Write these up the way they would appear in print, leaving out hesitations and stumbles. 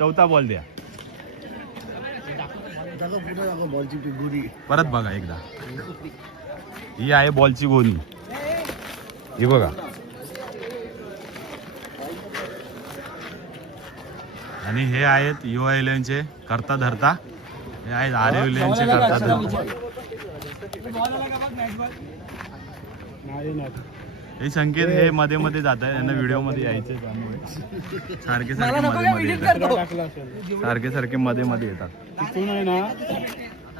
चौथा बॉल द्या. परत बघा एकदा. ही आहे बॉलची गोणी. ही बघा. आणि हे आहेत युवा इलेव्हनचे करता धरता. हे आहेत आर्य इलेव्हनचे करता धरता. हे संकेत हे मध्ये मध्ये जात आहे. यांना व्हिडिओ मध्ये यायचे त्यामुळे सारखे सारखे मध्ये मध्ये येतात. सारखे सारखे मध्ये मध्ये येतात. इथून आहे ना,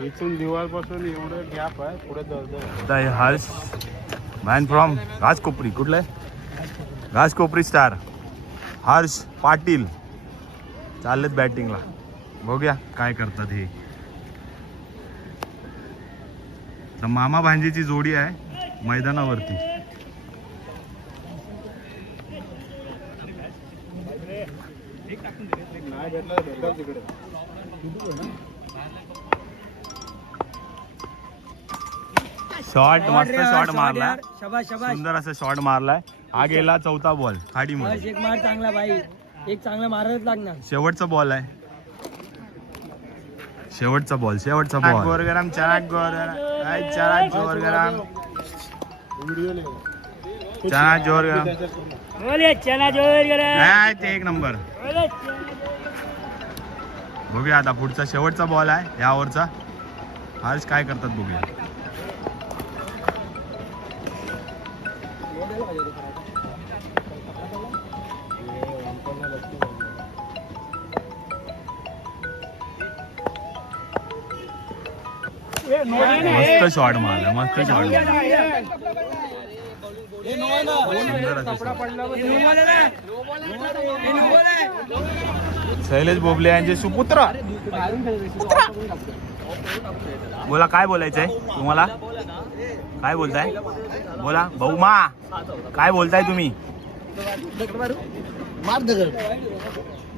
इथून दिवाळपासून एवढं गॅप आहे पुढे आता हे हर्ष मॅन फ्रॉम घासकोपरी. कुठलं आहे? घासकोपरी स्टार हर्ष पाटील चाललेत बॅटिंगला. बघूया काय करतात हे. तर मामा भांजीची जोडी आहे मैदानावरती. शॉट मस्त शॉट मारलाय. सुंदर असं शॉट मारलाय. हा गेला चौथा बॉल खाडीमध्ये. एक मार चांगला भाई. एक चांगला मारायलाच लागणार. शेवटचा बॉल आहे. शेवटचा बॉल. शेवटचा बॉल. गोरगरम चना गोरगरम चना जोरगरम चना जोरगरम. बोले चना जोरगरम. ते एक नंबर. बघूया आता पुढचा शेवटचा बॉल आहे या ओव्हरचा. हर्ष काय करतात बघूया. मस्त शॉट मारला. मस्त शॉट शैलेश बोबले यांचे सुपुत्र. बोला काय बोलायचंय तुम्हाला. काय बोलताय बोला भाऊमा. काय बोलताय तुम्ही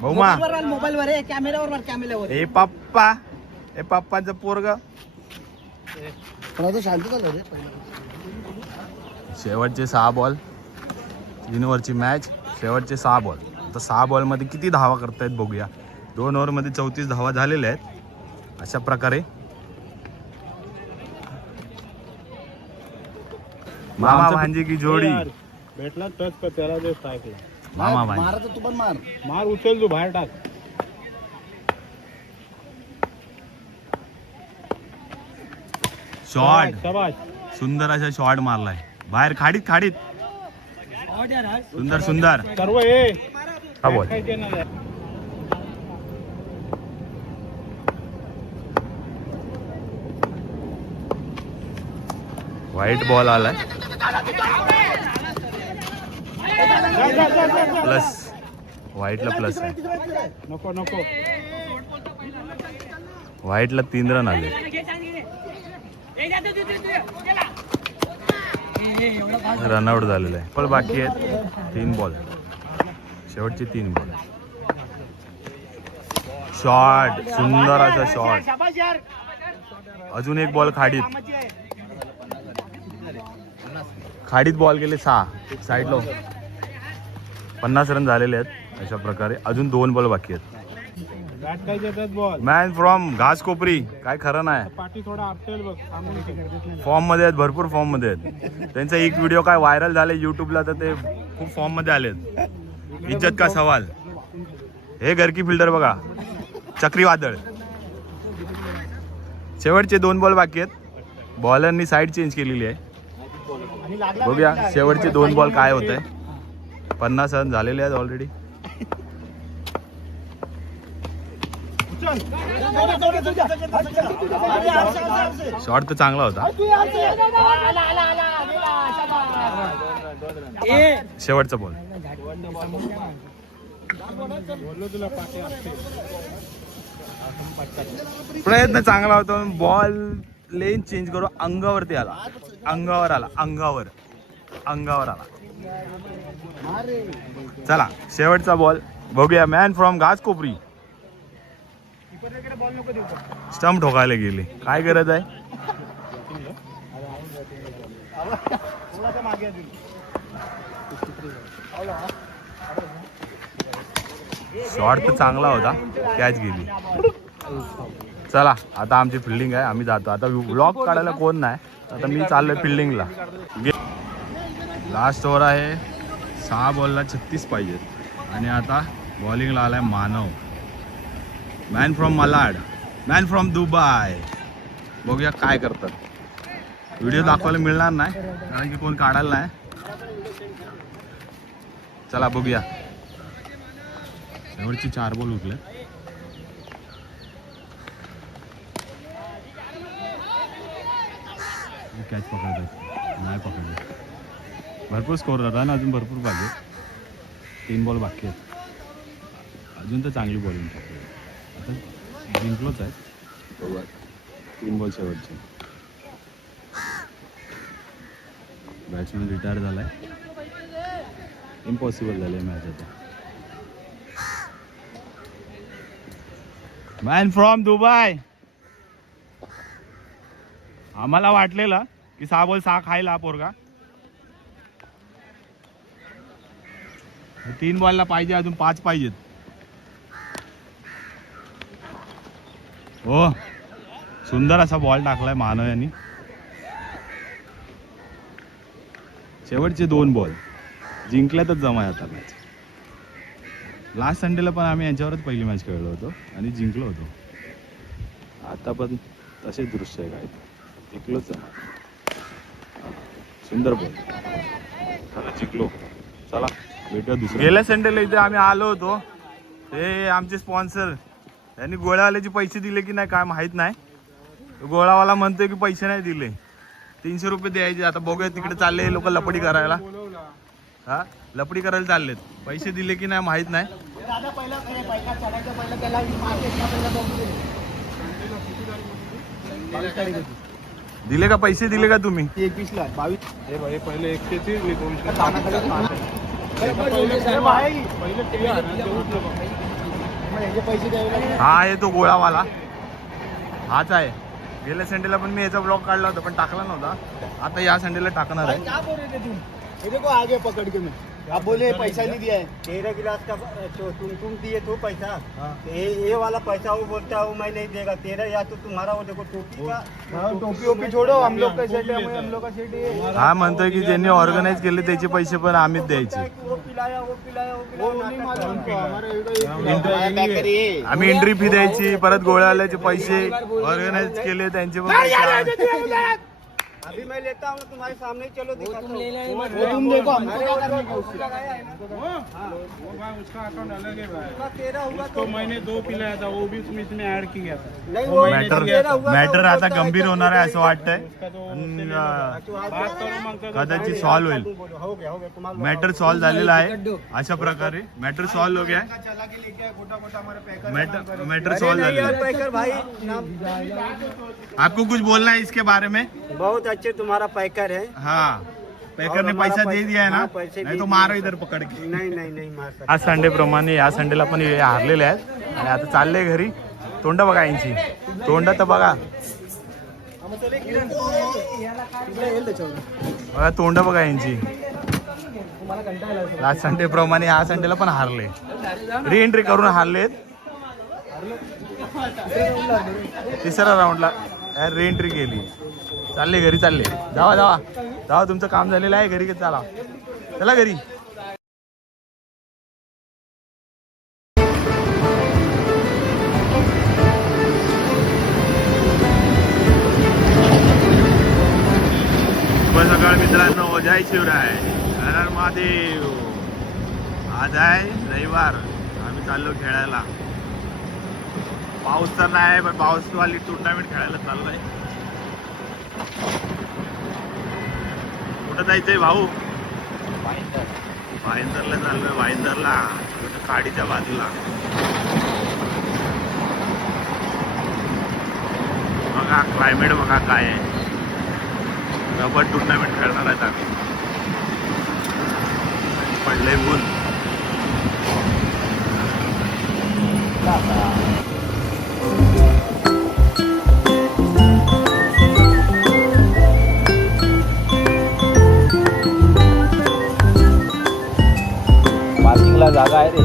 भाऊमा. मोबाईल वर कॅमेरावर कॅमेरावर. हे पप्पा. हे पप्पांचं पोरग. शेवटचे 6 बॉल 3 ओव्हरची मॅच. शेवटचे 6 बॉल. आता 6 बॉलमध्ये किती धावा करतायत बघूया. 2 ओव्हरमध्ये 34 धावा झालेल्या आहेत. अशा प्रकारे मामा भांजी की जोडी. भेटला टच कर त्याला जो स्ट्राईकला. मामा भांजी मार तू पण मार. मार उचल तू बाहेर टाक. शॉट. शाबाश. सुंदर असा शॉट मारलाय बाहेर खाडीत. खाडीत सुंदर सुंदर. सर्व हे हा बॉल. व्हाईट बॉल आलाय. प्लस व्हाईटला प्लस आहे. नको नको. व्हाईटला 3 रन आले. रनआउट झालेलं आहे. पण बाकी आहेत 3 बॉल. शेवटचे 3 बॉल. शॉट. सुंदर असा शॉट. अजून एक बॉल खाडीत. खाडीत बॉल गेले 6 साईडला. 50 रन झालेले आहेत. अशा प्रकारे अजून 2 बॉल बाकी आहेत. Man from Ghaskopari. काय खरं नाही. फॉर्म मध्ये आहेत. भरपूर फॉर्म मध्ये आहेत. त्यांचा एक व्हिडिओ काय व्हायरल झाले युट्यूबला. तर ते खूप फॉर्म मध्ये आलेत. इज्जत का सवाल. हे घरकी फिल्डर बघा. चक्रीवादळ. शेवटचे 2 बॉल बाकी आहेत. बॉलरनी साईड चेंज केलेली आहे. बघूया शेवटचे 2 बॉल काय होत आहे. 50 रन झालेले आहेत ऑलरेडी. शॉट तर चांगला होता. शेवटचा बॉल. प्रयत्न चांगला होता. बॉल लेन चेंज करू. अंगावरती आला. अंगावर आला. अंगावर आला. चला शेवटचा बॉल बघूया. Man from Ghaskopari. स्टंप ठोकायला गेले. काय गरज आहे. शॉट तर चांगला होता, कॅच गेली. चला आता आमची फिल्डिंग आहे, आम्ही जातो आता. ब्लॉक काढायला कोण नाही, आता मी चाललोय फिल्डिंगला. लास्ट ओव्हर आहे, 6 बॉलला 36 पाहिजेत. आणि आता बॉलिंगला आलाय Manav, man from Malad, man from Dubai. बघूया काय करतात. व्हिडिओ दाखवायला मिळणार नाही कारण की कोण काढायला नाही. चला बघूया. शेवटची 4 बॉल उठले. कॅच पकडतात, नाही पकडले. भरपूर स्कोर रन अजून भरपूर पाहिजे. 3 बॉल बाकी आहेत. अजून तर चांगली बॉलिंग आता जिंकलोच आहे. 3 बॉल शेवटचे. बॅट्समॅन रिटायर झालाय. इम्पॉसिबल झालं आहे मॅच आता. Man from Dubai. आम्हाला वाटलेलं की 6 बॉल 6 खायला पोरगा. 3 बॉलला पाहिजे, अजून 5 पाहिजेत. हो, सुंदर असा बॉल टाकलाय मानव यांनी. शेवटचे 2 बॉल जिंकल्यातच जमा आता मॅच. लास्ट संडेला पण आम्ही यांच्यावरच पहिली मॅच खेळलो होतो आणि जिंकलो होतो. आता पण तसेच दृश्य आहे, काय जिंकलोच. सुंदर बॉल, चला जिंकलो. चला भेटूया दुसऱ्या. गेल्या संडेला इथे आम्ही आलो होतो. ते आमचे स्पॉन्सर यांनी गोळ्यावाल्याचे पैसे दिले की नाही काय माहीत नाही. गोळावाला म्हणतोय की पैसे नाही दिले, 300 रुपये द्यायचे. आता बघूया, तिकडे चालले लोक लपडी करायला. हा, लपडी करायला चाललेत. पैसे दिले की नाही माहीत नाही. दिले का, पैसे दिले का तुम्ही? 21ला 22. हे पहिले 130 मी 200. हा आहे तो गोळावाला, हाच आहे. गेल्या संडेला पण मी याचा ब्लॉग काढला होता पण टाकला नव्हता. आता या संडेला टाकणार आहे. देखो आगे पकड़ के मैं आप बोले पैसा नहीं दिया है. 13 गिलास का तुम दिए तो पैसा. ये वाला पैसा वो बोलता है वो मैं नहीं देगा. 13 या तो तुम्हारा वो देखो टोपी का. टोपी ओपी छोड़ो, हम लोग का सेट है, हम लोग का सेट है. हा म्हणतोय की ज्यांनी ऑर्गनाईज केले त्याचे पैसे पण आम्हीच द्यायचे. वो पिलाया वो पिलाया वो वो पिलाया. नहीं मालूम हमको, हमारा बैकर ये. आम्ही एंट्री फी द्यायची, परत गोळ्यावाल्याचे पैसे, ऑर्गनाईज केले त्यांचे पण पैसे. अभी मैं लेता हूँ तुम्हारे सामने. चलो दिखाता हूँ. वो तुम देखो हमको क्या करने का उसका. वो भाई उसका अकाउंट अलग है भाई. उसका 13 हुआ तो मैंने 2 पिलाया था, वो भी इसमें ऐड किया था. नहीं वो मॅटर आता गंभीर होणार आहे असं वाटतंय. बात करो मग तर. कदाचित सॉल्व होईल. हो गया तुम्हारा. मॅटर सॉल्व झालेला आहे. अशा प्रकारे मॅटर सॉल्व हो गया है. मॅटर सॉल्व झालेला है. पैकर भाई आपको कुछ बोलना है इसके बारे में? बहुत अच्छे तुम्हारा पैकर है. हाँ, पैकर ने पैसा दे दिया है ना, नाही तो मारो इधर पकड के. नहीं मार सकता. आज संडे प्रमाणे या संडेला पण हे हारलेले आहेत आणि आता चालले घरी. तोंड बघा यांची, तोंड तर बघा बघा, तोंड बघा यांची. लास्ट संडे प्रमाणे या संडेला पण हारले, री एंट्री करून हारलेत. 3रा राऊंडला री एंट्री केली. चालले घरी, चालले. जावा तुमचं काम झालेलं आहे. घरी चला, चला घरी. शुभ सकाळ मित्रांनो, जय शिवराय, हर हर महादेव. आज आहे रविवार, आम्ही चाललो खेळायला. पाऊस तर नाही पण पाऊसवाली टुर्नामेंट खेळायला चाललोय. कुठं जायचंय भाऊ? भाईंदरला चाललोय. भाईंदरला खाडीच्या बाजूला. बघा क्लायमेट बघा काय आहे. रबर टुर्नामेंट खेळणार आहेत आम्ही. पडले ऊन. पार्किंगला जागा आहे रे.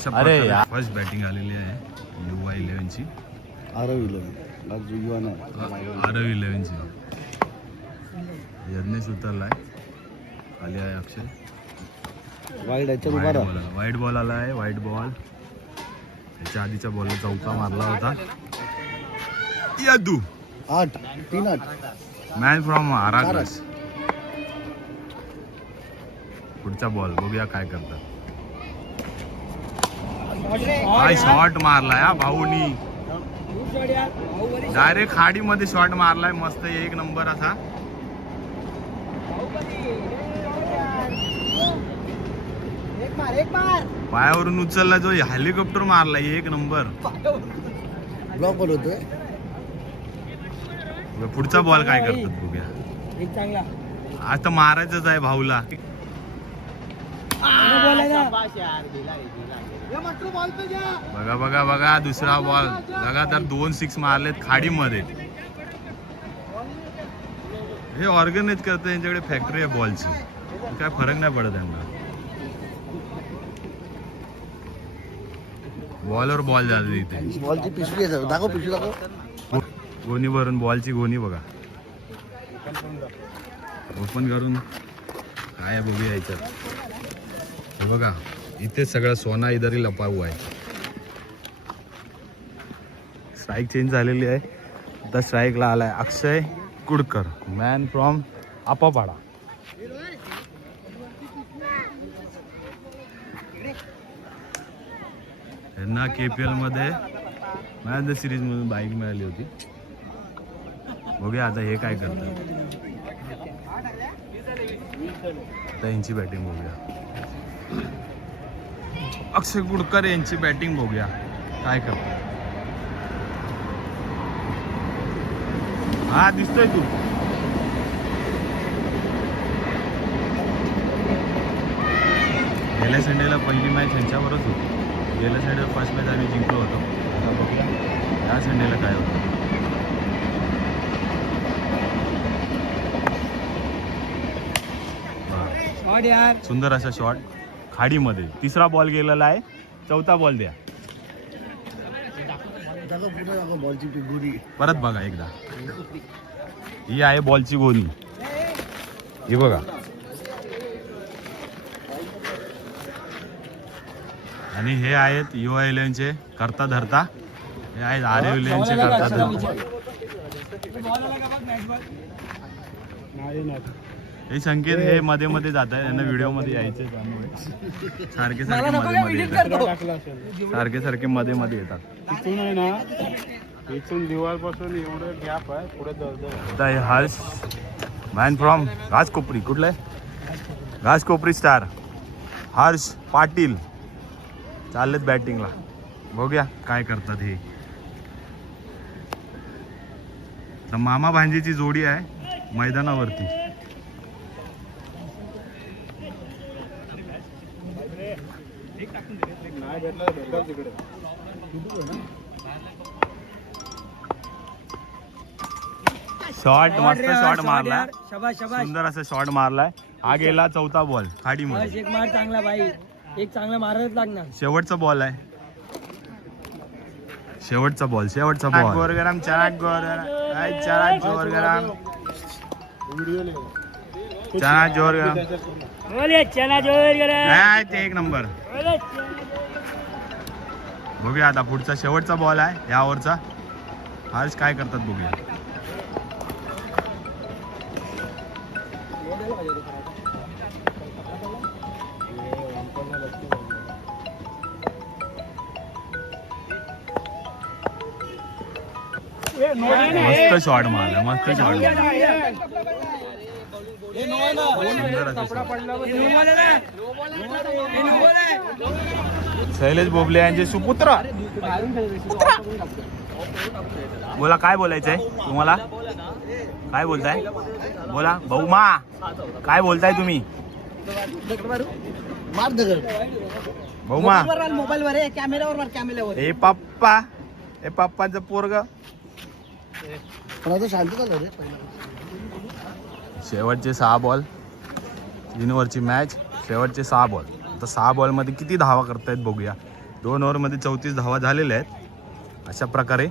अशा अरे प्रकारे यार. फर्स्ट बॅटिंग आलेली आहे युवा 11ची. आरव 11ची यज्ञेश उतरलाय. खाली आहे अक्षय. वाईट बॉल आला आहे. वाईट बॉल. त्याच्या आधीच्या बॉलला चौका मारला होता. यादू 8 मॅन फ्रॉम आराग्रस. पुढचा बॉल बघूया काय करतात. काय शॉट मारलाय हा भाऊनी. डायरेक्ट खाडीमध्ये शॉट मारलाय. मस्त एक नंबर असा. पायावरून उचलला जो हेलिकॉप्टर मारलाय. एक नंबर. ब्लॉक बॉल होतोय. पुढचा बॉल काय करतात बघूया. आज तर मारायचंच आहे भाऊला. बघा बघा बघा दुसरा बॉल. लगातार 2 6 मारलेत खाडीमध्ये. हे ऑर्गनाइज करते. यांच्याकडे फॅक्टरी आहे बॉलची. काय फरक नाही पडत त्यांना. बॉलवर बॉल झाले इथे. बॉलची पिशवी आहे. दाखव पिशवी दाखव. गोणी भरून बॉलची गोणी बघा. ओपन करून काय आहे बघूया याच्यात. हे बघा इथे सगळं सोना इधरही लपा हुआ आहे. स्ट्राईक चेंज झालेली आहे. आता स्ट्राईकला आलाय अक्षय कुडकर मॅन फ्रॉम आपापाडा. यांना KPL मध्ये मॅच द सिरीज म्हणून बाईक मिळाली होती. बघूया आता हे काय करतात. आता यांची बॅटिंग बघूया. अक्षय कुडकर यांची बॅटिंग बघूया काय करतात. हा दिसतोय तू. गेल्या संडेला पहिली मॅच यांच्यावरच होती. गेल्या संडेला फर्स्ट मॅच आम्ही जिंकलो होतो. आता बघूया या संडेला काय होतं. सुंदर असा शॉट खाडीमध्ये. तिसरा बॉल गेलेला आहे. चौथा बॉल द्या. बॉलची गोरी. परत बघा एकदा. ही आहे बॉलची गोणी. ही बघा. आणि हे आहेत युवा 11चे करता धरता. हे आहेत आरव 11चे करता धरता. हे संकेत हे मध्ये मध्ये जात आहे. यांना व्हिडिओ मध्ये यायचे त्यामुळे सारखे सारखे मध्ये मध्ये येतात. सारखे सारखे मध्ये मध्ये येतात. इथून आहे ना, इथून दिवाळपासून एवढं गॅप आहे. पुढे आता हे हर्ष मॅन फ्रॉम राजकोपरी. कुठलं आहे. राजकोपरी स्टार हर्ष पाटील चाललेत बॅटिंगला. बघूया काय करतात हे. तर मामा भांजीची जोडी आहे मैदानावरती. नाही भेटलं भेटलं तिकडे. शॉट मस्त शॉट मारलाय. सुंदर असा शॉट मारलाय. हा गेला चौथा बॉल खाडीमध्ये. एक मार चांगला भाई. एक चांगला मारायलाच लागणार. शेवटचा बॉल आहे. शेवटचा बॉल. गोरगरम चना गोरगरम चना जोरगरम. बोले चना जोर काय ते एक नंबर. बघूया आता पुढचा शेवटचा बॉल आहे या ओव्हरचा. हर्ष काय करतात बघूया. मस्त शॉट मारला. मस्त शॉट शैलेश बोबले यांचे सुपुत्र. बोला काय बोलायचंय तुम्हाला. काय बोलताय बोला. भाऊमा काय बोलताय तुम्ही. भाऊमा मोबाईल वर कॅमेरावर कॅमेरावर. हे पप्पा. हे पप्पांचं पोरग. शांत झालं रे. शेवटचे 6 बॉल. 3 ओव्हरची मॅच. शेवटचे 6 बॉल. तर 6 बॉलमध्ये किती धावा करतायत बघूया. 2 ओव्हरमध्ये 34 धावा झालेल्या आहेत. अशा प्रकारे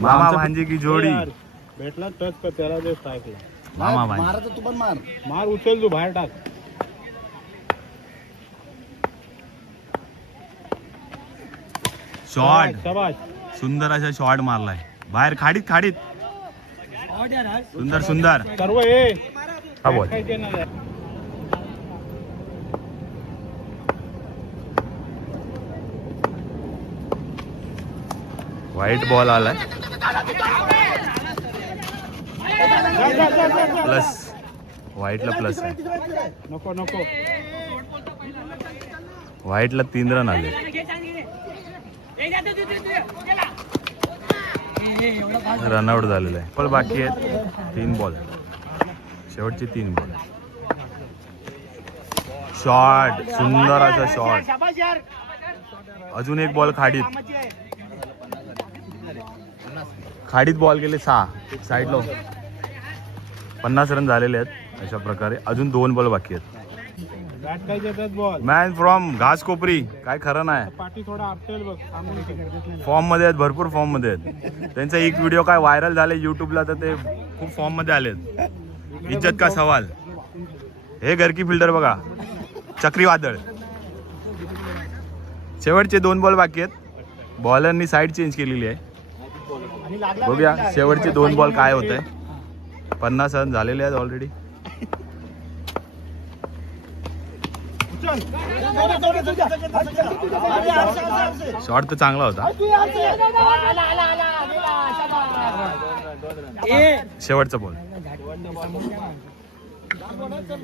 मामा भांजी की जोडी. भेटला टच कर त्याला दे स्ट्राईकला. मामा भांजी मारा तर तू पण मार. मार उचल तू बाहेर टाक. शॉट. शाबाश. सुंदर असा शॉट मारलाय बाहेर खाडीत खाडीत. सुंदर सुंदर. सर्व हे हा बोल. काय देणार आहे? व्हाईट बॉल आलाय प्लस. व्हाईटला प्लस आहे. नको नको. व्हाईटला 3 रन आले. रनआउट झालेलं आहे. पण बाकी आहेत 3 बॉल. शेवटचे 3 बॉल. शॉट. सुंदर असा शॉट. अजून एक बॉल खाडीत. खाडीत बॉल गेले 6 साईडला. 50 रन झालेले आहेत. अशा प्रकारे अजून 2 बॉल बाकी आहेत. बॅट काय देतात बॉल. Man from Ghaskopari. काय खरं नाही. पाठी थोडा आपटेल बघ. थांबून फॉर्म मध्ये आहेत. भरपूर फॉर्म मध्ये आहेत. त्यांचा एक व्हिडिओ काय व्हायरल झाले युट्यूबला तर ते खूप फॉर्म मध्ये आलेत. इज्जत का सवाल. हे घरकी फिल्डर बघा. चक्रीवादळ. शेवटचे 2 बॉल बाकी आहेत. बॉलरनी साईड चेंज केलेली आहे. बघूया शेवटचे 2 बॉल काय होत आहे. 50 रन झालेले आहेत ऑलरेडी. शॉट तर चांगला होता. शेवटचा बॉल.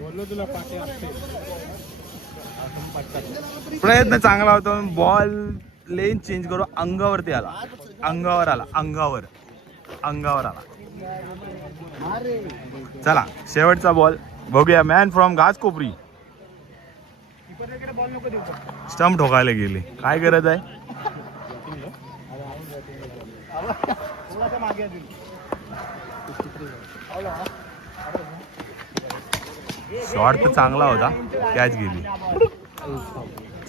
बोललो तुला पाठी आपटेल. प्रयत्न चांगला होता. बॉल लेन चेंज करू. अंगावरती आला. अंगावर आला. अंगावर आला. चला शेवटचा बॉल बघूया. Man from Ghaskopari. स्टंप ठोकायला गेले. काय गरज आहे. शॉट तर चांगला होता. कॅच गेली.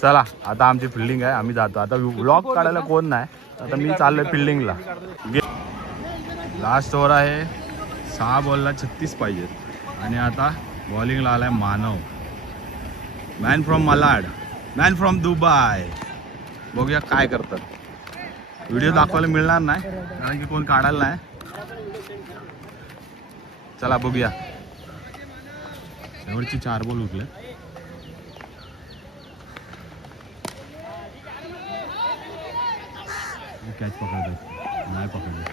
चला आता आमची फिल्डिंग आहे. आम्ही जातो आता. ब्लॉक काढायला कोण नाही. आता मी चाललोय फिल्डिंगला. लास्ट ओव्हर आहे. 6 बॉलला 36 पाहिजेत. आणि आता बॉलिंगला आलाय Manav. Man from Malad. Man from Dubai. बघूया काय करतात. व्हिडिओ दाखवायला मिळणार नाही कारण की कोण काढायला नाही. चला बघूया. शेवटची 4 बॉल उठले. कॅच पकडतात नाही पकडले.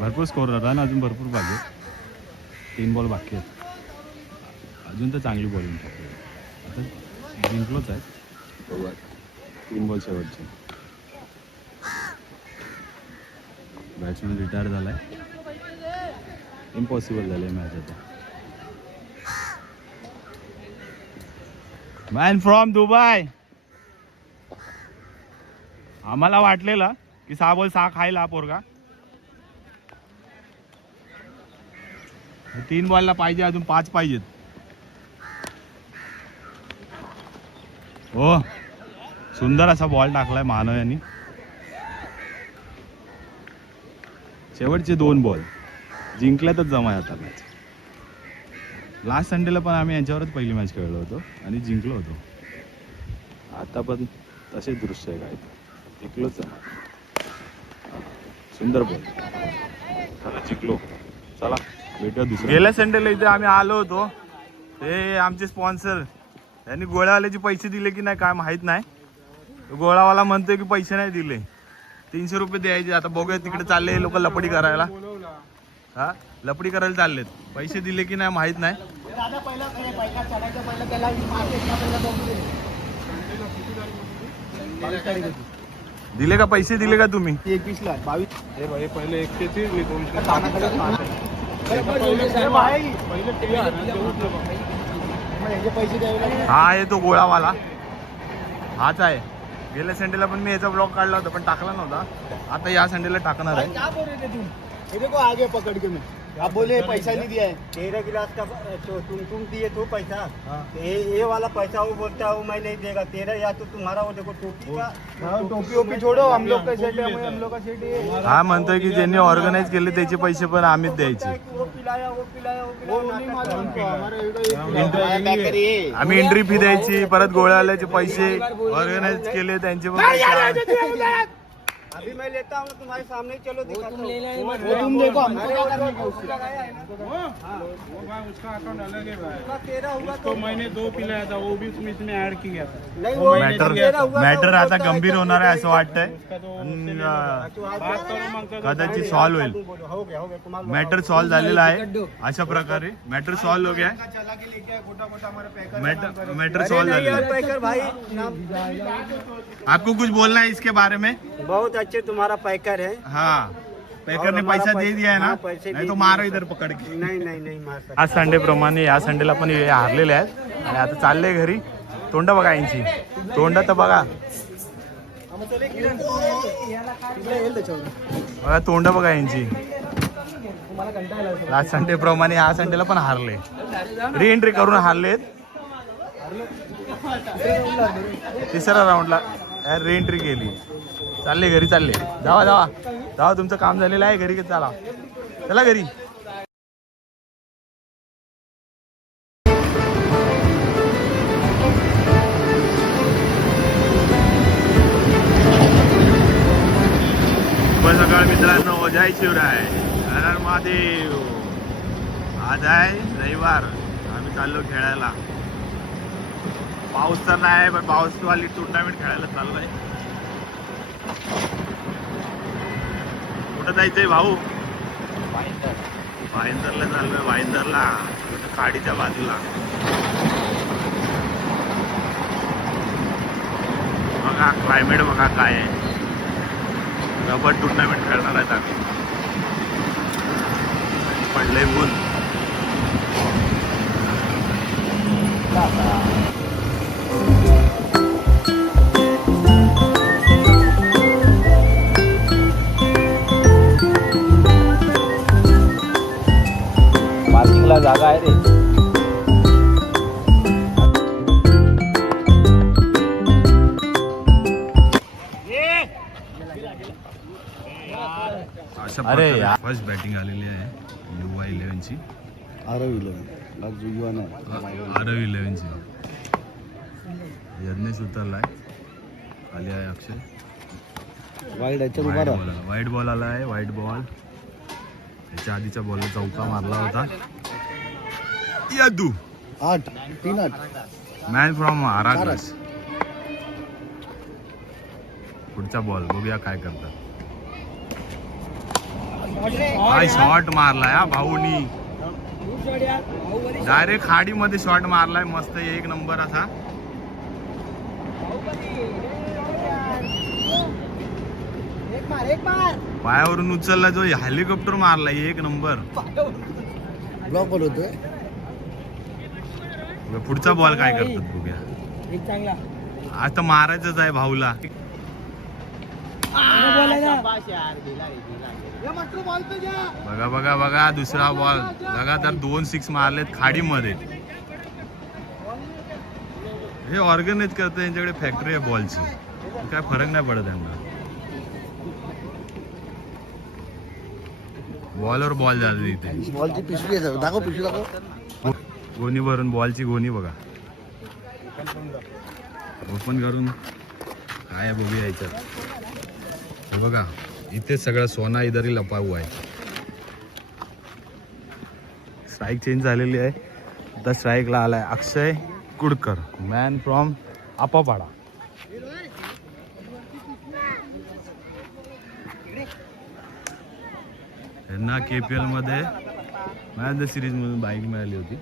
भरपूर स्कोर रन अजून भरपूर पाहिजे. 3 बॉल बाकी आहेत. अजून तर चांगली बॉलिंग आता जिंकलोच आहे. 3 बॉल शेवटचे. बॅट्समॅन रिटायर झालाय. इम्पॉसिबल झालंय मॅच आता. Man from Dubai. आम्हाला वाटलेलं की 6 बॉल 6 खायला पोरगा. 3 बॉलला पाहिजे. अजून 5 पाहिजेत. हो सुंदर असा बॉल टाकलाय मानव यांनी. शेवटचे 2 बॉल जिंकल्यातच जमा आता मॅच. लास्ट संडेला पण आम्ही यांच्यावरच पहिली मॅच खेळलो होतो आणि जिंकलो होतो. आता पण तसे दृश्य आहे. काय जिंकलोच. सुंदर बॉल. चला जिंकलो. चला भेटूया दुसऱ्या. गेल्या संडेला इथे आम्ही आलो होतो. ते आमचे स्पॉन्सर यांनी गोळ्यावाल्याचे पैसे दिले की नाही काय माहीत नाही. गोळावाला म्हणतोय की पैसे नाही दिले. 300 रुपये द्यायचे. आता बघूया तिकडे चालले लोक लपडी करायला. हा लपडी करायला चाललेत. पैसे दिले की नाही माहीत नाही. दिले का पैसे दिले का तुम्ही. 21 ला 22. हे पहिले 130 मी 200. पैसे द्यावे. हा आहे तो गोळावाला. हाच आहे. गेल्या संडेला पण मी याचा ब्लॉग काढला होता पण टाकला नव्हता. आता या संडेला टाकणार आहे. क्या बोल रहे थे तुम? ये देखो आगे पकड़ के मैं आप बोले पैसा नहीं दिया है 13 गिलास का तुम दिए तो पैसा ये वाला पैसा वो बोलता है वो मैं नहीं देगा 13 या तो तुम्हारा वो देखो टोपी का टोपी ओपी छोड़ो हम लोग का सेट है हम लोग का सेट है हा म्हणतोय की ज्यांनी ऑर्गनाईज केले त्याचे पैसे पण आम्हीच द्यायचे. वो पिलाया वो पिलाया वो वो नहीं मालूम हमको हमारा आम्ही एंट्री फी द्यायची, परत गोळ्यावाल्याचे पैसे, ऑर्गनाईज केले त्यांचे पण पैसे. अभी मैं लेता हूँ तुम्हारे सामने चलो दिखाता हूँ वो तुम देखो हमको क्या करने का वो भाई उसका अकाउंट अलग है भाई. 13 हुआ तो मैंने 2 पिलाया था वो भी इसमें ऐड किया था. नहीं वो मॅटर आता गंभीर होणार आहे असं वाटतंय. उसका तो बात करो मग तर कदाचित सॉल्व होईल. हो गया तुम्हारा मॅटर सॉल्व झालेला आहे. अशा प्रकारे मॅटर सॉल्व हो गया है. चला के लेके आए खोटा खोटा हमारे पैकर मॅटर सॉल्व झालेला है. पैकर भाई आपको कुछ बोलना है इसके बारे में? बहुत अच्छे तुम्हारा पैकर है. हाँ, पैकर ने पैसा दे दिया है ना, हाँ, पैसे नाही दे तो दिए. मारो इधर पकड के. नहीं मार सकते. आज संडे प्रमाणे या संडेला पण हे हारलेले आहेत आणि आता चालले घरी. तोंड बघा यांची, तोंड तर बघा बघा, तोंड बघा यांची. आज संडे प्रमाणे या संडेला पण हारले, री एंट्री करून हारलेत. तिसऱ्या राऊंडला री एंट्री केली. चालले घरी, चालले. जावा जावा जावा, तुमचं काम झालेलं आहे, घरी चला, चला घरी. शुभ सकाळ मित्रांनो, जय शिवराय, हर हर महादेव. आज आहे रविवार, आम्ही चाललो खेळायला. पाऊस तर नाही पण पाऊसवाली टुर्नामेंट खेळायला चाललोय. कुठं जायचंय भाऊ? भाईंदरला चाललोय, भाईंदरला, खाडीच्या बाजूला. बघा क्लायमेट बघा काय आहे. रबर टुर्नामेंट खेळणार आहेत आम्ही. पडलंय ऊन. पार्किंगला जागा आहे रे. अरे यार, फर्स्ट बॅटिंग आलेली आहे युवा 11ची. आरव 11ची यज्ञेश उतरलाय. खाली आहे अक्षय. व्हाईट बॉल आला आहे. व्हाईट बॉल त्याच्या आधीच्या बॉलला चौका मारला होता. यादू 8 मॅन फ्रॉम आराग्रस. पुढचा बॉल बघूया काय करतात. काय शॉट मारलाय हा भाऊनी, डायरेक्ट खाडीमध्ये शॉट मारलाय. मस्त, एक नंबर असा. पायावरून उचलला जो हेलिकॉप्टर मारलाय, एक नंबर. ब्लॉक बॉल होतोय. पुढचा बॉल काय करतात बघूया. एक चांगला आता मारायचंच आहे भाऊला. बघा बघा बघा, दुसरा बॉल. लगातार 2 6 मारलेत खाडीमध्ये. हे ऑर्गनाइज करतात, यांच्याकडे फॅक्टरी आहे बॉलची, काय फरक नाही पडत त्यांना. बॉलवर बॉल जाते इथे. बॉलची पिशवी आहे, दाखव पिशवी दाखव. गोणी भरून बॉलची गोणी बघा. ओपन करून काय आहे बघूया याच्यात. हे बघा, इथे सगळं सोना इधरही लपा हुआ आहे. स्ट्राईक चेंज झालेली आहे. आता स्ट्राईकला आलाय अक्षय कुडकर, मॅन फ्रॉम आपापाडा. यांना KPL मध्ये मॅच द सिरीज म्हणून बाईक मिळाली होती.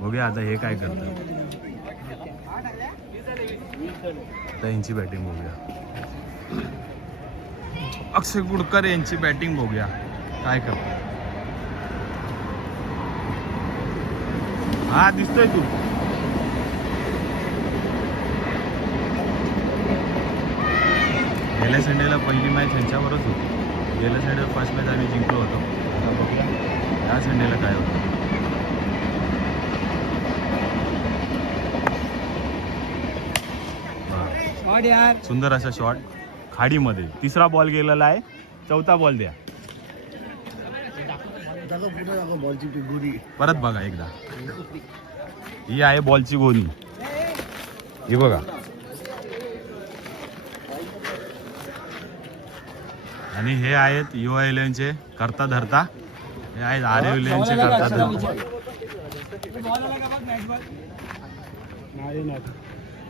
बघूया आता हे काय करतात. आता यांची बॅटिंग बघूया. अक्षय कुडकर यांची बॅटिंग बघूया काय करतात. हा दिसतोय तू. गेल्या संडेला पहिली मॅच यांच्यावरच होती. गेल्या संडेला फर्स्ट मॅच आम्ही जिंकलो होतो. आता बघूया या संडेला काय होतं. सुंदर असा शॉट खाडीमध्ये. तिसरा बॉल गेलेला आहे. चौथा बॉल द्या. परत बघा एकदा. ही आहे बॉलची गोणी. ही बघा. आणि हे आहेत युवा इलेव्हनचे करता धरता. हे आहेत आर्य इलेव्हनचे करता धरता.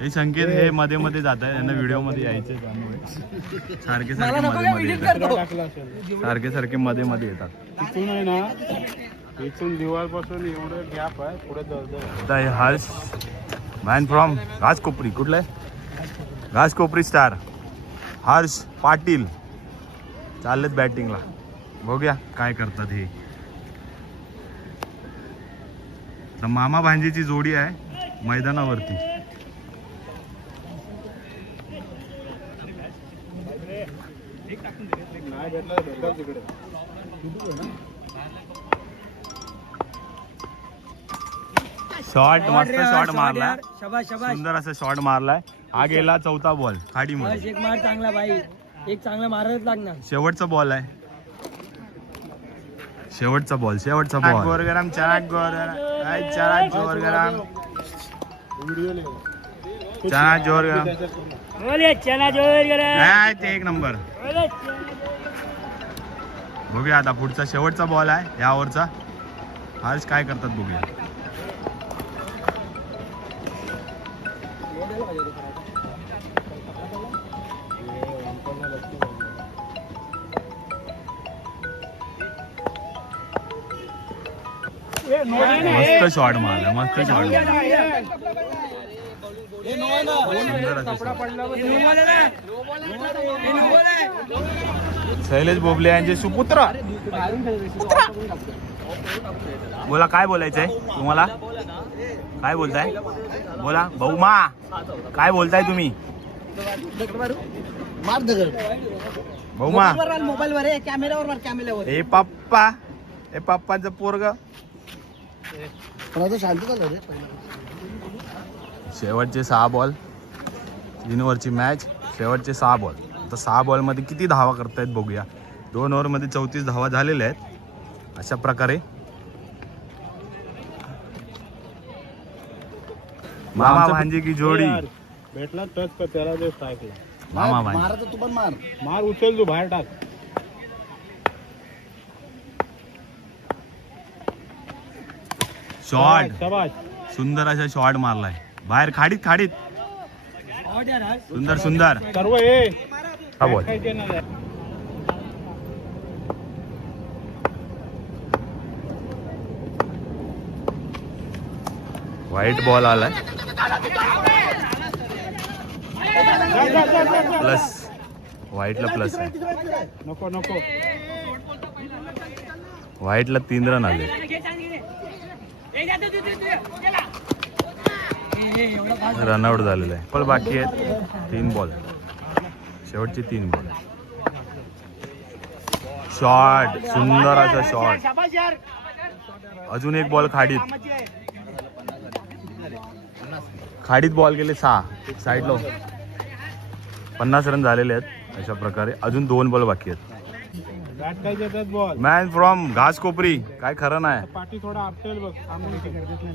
हे संकेत हे मध्ये मध्ये जात आहे. यांना व्हिडिओ मध्ये यायचे त्यामुळे सारखे सारखे मध्ये मध्ये येतात. सारखे सारखे मध्ये मध्ये येतात. इथून आहे ना, इथून दिवाळपासून एवढं गॅप आहे पुढे जवळ. आता हे हर्ष मॅन फ्रॉम घासकोपरी. कुठलं आहे? घासकोपरी स्टार हर्ष पाटील चाललेत बॅटिंगला. बघूया काय करतात हे. तर मामा भांजीची जोडी आहे मैदानावरती. नाही भेटलं भेटलं तिकडे. शॉट मस्त शॉट मारलाय. शाबाश शाबाश. सुंदर असा शॉट मारलाय. हा गेला चौथा बॉल खाडीमध्ये. एक मार चांगला भाई. एक चांगला मारच लागणार. शेवटचा बॉल आहे. शेवटचा बॉल गोरगरम चना जोरगरम चना जोरगरम. बोले चना जोर. काय ते एक नंबर. बघूया आता पुढचा शेवटचा बॉल आहे या ओव्हरचा. हर्ष काय करतात बघूया. मस्त शॉट मारला. मस्त शॉट मारला. शैलेश बोबले यांचे सुपुत्र. बोला काय बोलायचंय तुम्हाला. काय बोलताय बोला भाऊमा. काय बोलताय तुम्ही भाऊमा. मोबाईल वर कॅमेरावर कॅमेरावर. हे पप्पा. हे पप्पांचं पोरग. शेवटचे 6 बॉल 3 ओव्हरची मॅच. शेवटचे 6 बॉल. तर 6 बॉलमध्ये किती धावा करतायत बघूया. 2 ओव्हरमध्ये 34 धावा झालेल्या आहेत. अशा प्रकारे मामा भांजी की जोडी. भेटला टच कर त्याला जो स्ट्राईकला. मामा भांजी. तू पण मार. मार उचल तू बाहेर टाक. शॉट. शाबाश. सुंदर असा शॉट मारलाय बाहेर खाडीत खाडीत. सुंदर सुंदर. सर्व हे हा बॉल. काय देणार आहे. व्हाईट बॉल आलाय. प्लस व्हाईटला प्लस आहे. नको नको. व्हाईटला 3 रन आले. रनआउट झालेलं आहे. पण बाकी आहेत 3 बॉल. शेवटचे 3 बॉल. शॉट. सुंदर असा शॉट. अजून एक बॉल खाडीत. खाडीत बॉल गेले 6 साईडला. 50 रन झालेले आहेत. अशा प्रकारे अजून 2 बॉल बाकी आहेत. बॅट काय देतात बॉल. Man from Ghaskopari. काय खरं नाही. पाठी थोडा आपटेल बघ.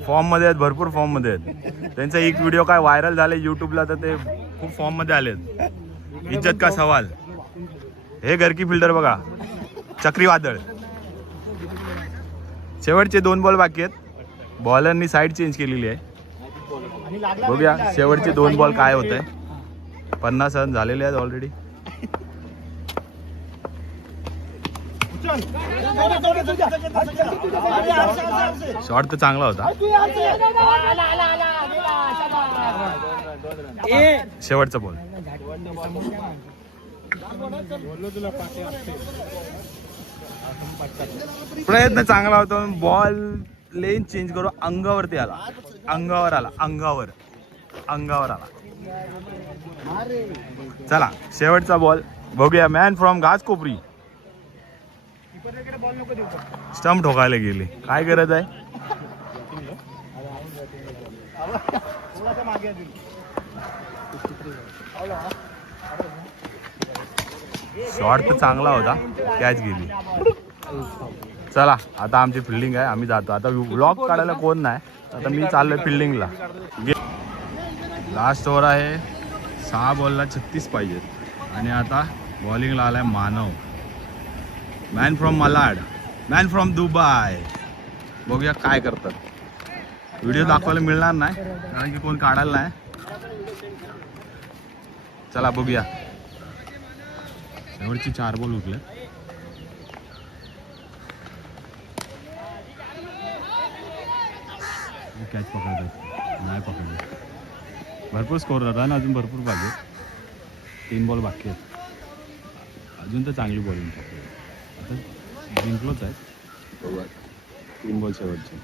फॉर्म मध्ये आहेत. भरपूर फॉर्म मध्ये आहेत. त्यांचा एक व्हिडिओ काय व्हायरल झाले युट्यूबला. तर ते खूप फॉर्म मध्ये आलेत. इज्जत का सवाल. हे घरकी फिल्डर बघा. चक्रीवादळ. शेवटचे 2 बॉल बाकी आहेत. बॉलरनी साईड चेंज केलेली आहे. बघूया शेवटचे 2 बॉल काय होत आहे. 50 रन झालेले आहेत ऑलरेडी. शॉट तर चांगला होता. शेवटचा बॉल. प्रयत्न चांगला होता. बॉल लेन चेंज करून अंगावरती आला. अंगावर आला. अंगावर आला. चला शेवटचा बॉल बघूया. Man from Ghaskopari. परत बॉल नको देऊ स्टंप ठोकायला गेली. काय गरज आहे? थोडासा मागे आहे. शॉट तर चांगला होता, कॅच गेली. चला आता आमची फिल्डिंग आहे, आम्ही जातो. आता ब्लॉक काढायला कोण नाही, आता मी चाललोय फिल्डिंगला. लास्ट ओव्हर आहे, 6 बॉलला 36 पाहिजेत. आणि आता बॉलिंगला आलाय Manav, man from Malad, man from Dubai. बघूया काय करतात. व्हिडिओ दाखवायला मिळणार नाही कारण की कोण काढायला नाही. चला बघूया. शेवटची 4 बॉल उठले. कॅच पकडतात, नाही पकडले. भरपूर स्कोर रन अजून भरपूर पाहिजे. 3 बॉल बाकी आहेत. अजून तर चांगली बॉलिंग आता जिंकलोच आहे. 3 बॉल शेवटचे.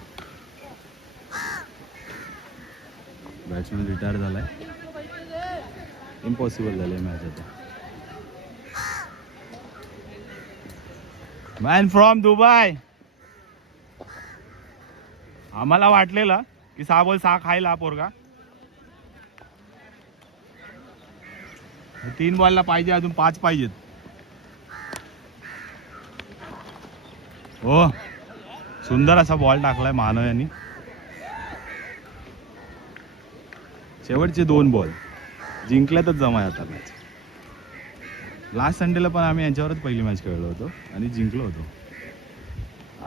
बॅट्समॅन रिटायर झालाय. इम्पॉसिबल झालं आहे मॅच आता. Man from Dubai. आम्हाला वाटलेलं की 6 बॉल 6 खायला पोरगा. 3 बॉलला पाहिजे, अजून 5 पाहिजेत. हो, सुंदर असा बॉल टाकलाय मानव यांनी. शेवटचे 2 बॉल जिंकल्यातच जमा आता मॅच. लास्ट संडेला पण आम्ही यांच्यावरच पहिली मॅच खेळलो होतो आणि जिंकलो होतो.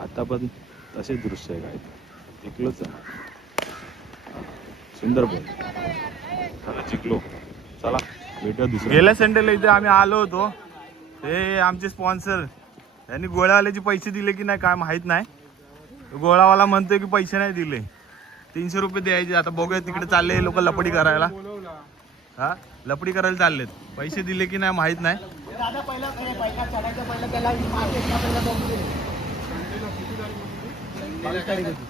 आता पण तसेच दृश्य आहे. काय जिंकलोच आहे. सुंदर बॉल, चला जिंकलो. चला भेटूया दुसऱ्या. गेल्या संडेला इथे आम्ही आलो होतो. ते आमचे स्पॉन्सर यांनी गोळ्यावाल्याचे पैसे दिले की नाही काय माहीत नाही. गोळावाला म्हणतोय की पैसे नाही दिले, 300 रुपये द्यायचे. आता बघूया, तिकडे चालले लोक लपडी करायला. हा, लपडी करायला चाललेत. पैसे दिले की नाही माहीत नाही. दादा पहिला पैका चढायचा पहिला त्याला पहिला बघू दे. 22 तारीख होती.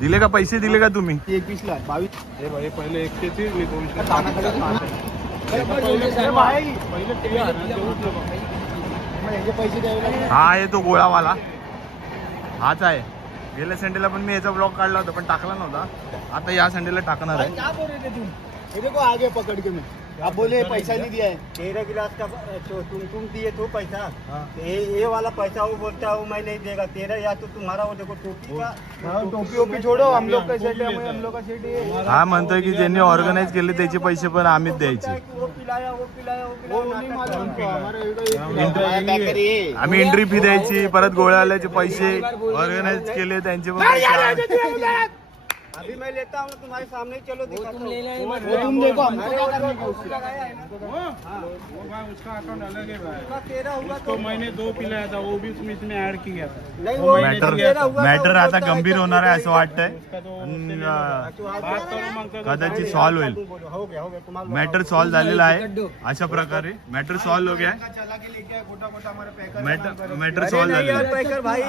दिले का? पैसे दिले का तुम्ही? 21 ला 22. हे भाई पहिले 130 मी 200. तानाकडे पैसे द्यावे लागले. हा आहे तो गोळावाला, हाच आहे. गेल्या संडेला पण मी याचा ब्लॉग काढला होता पण टाकला नव्हता. आता या संडेला टाकणार आहे. क्या बोल रहे थे तुम? ये देखो आगे पकड़ के मैं आप बोले पैसा नहीं दिया है. 13 गिलास का तुम दिए तो पैसा, ये वाला पैसा वो बोलता है वो मैं नहीं देगा. 13 या तो तुम्हारा वो देखो टोपी का. टोपी ओपी छोड़ो, हम लोग का सेट है, हम लोग का सेट है. हा म्हणतोय की ज्यांनी ऑर्गनाईज केले त्याचे पैसे पण आम्हीच द्यायचे. वो पिलाया वो पिलाया वो वो पिलाया. नहीं मालूम हमको. हमारा एक आम्ही एंट्री फी द्यायची, परत गोळ्यावाल्याचे पैसे, ऑर्गनाईज केले त्यांचे पण पैसे. अभी मैं लेता हूँ तुम्हारे सामने. चलो दिखाता हूँ. वो तुम देखो हमको क्या करने का उससे. वो भाई उसका अकाउंट अलग है भाई. उसका 13 हुआ तो मैंने 2 पिलाया था, वो भी इसमें ऐड किया था. नहीं वो मॅटर 13 हुआ था, मॅटर वो आता बोलता है गंभीर कि होणार आहे असं वाटतंय. उसका तो आणि, बात करो मग तो. कदाचित सॉल्व होईल. हो गया तुम्हारा. मॅटर सॉल्व झालेला आहे. अशा प्रकारे मॅटर सॉल्व हो गया है. चला के लेके आए गोटा गोटा हमारे पैकर. मॅटर सॉल्व नहीं झालेला यार है. पैकर भाई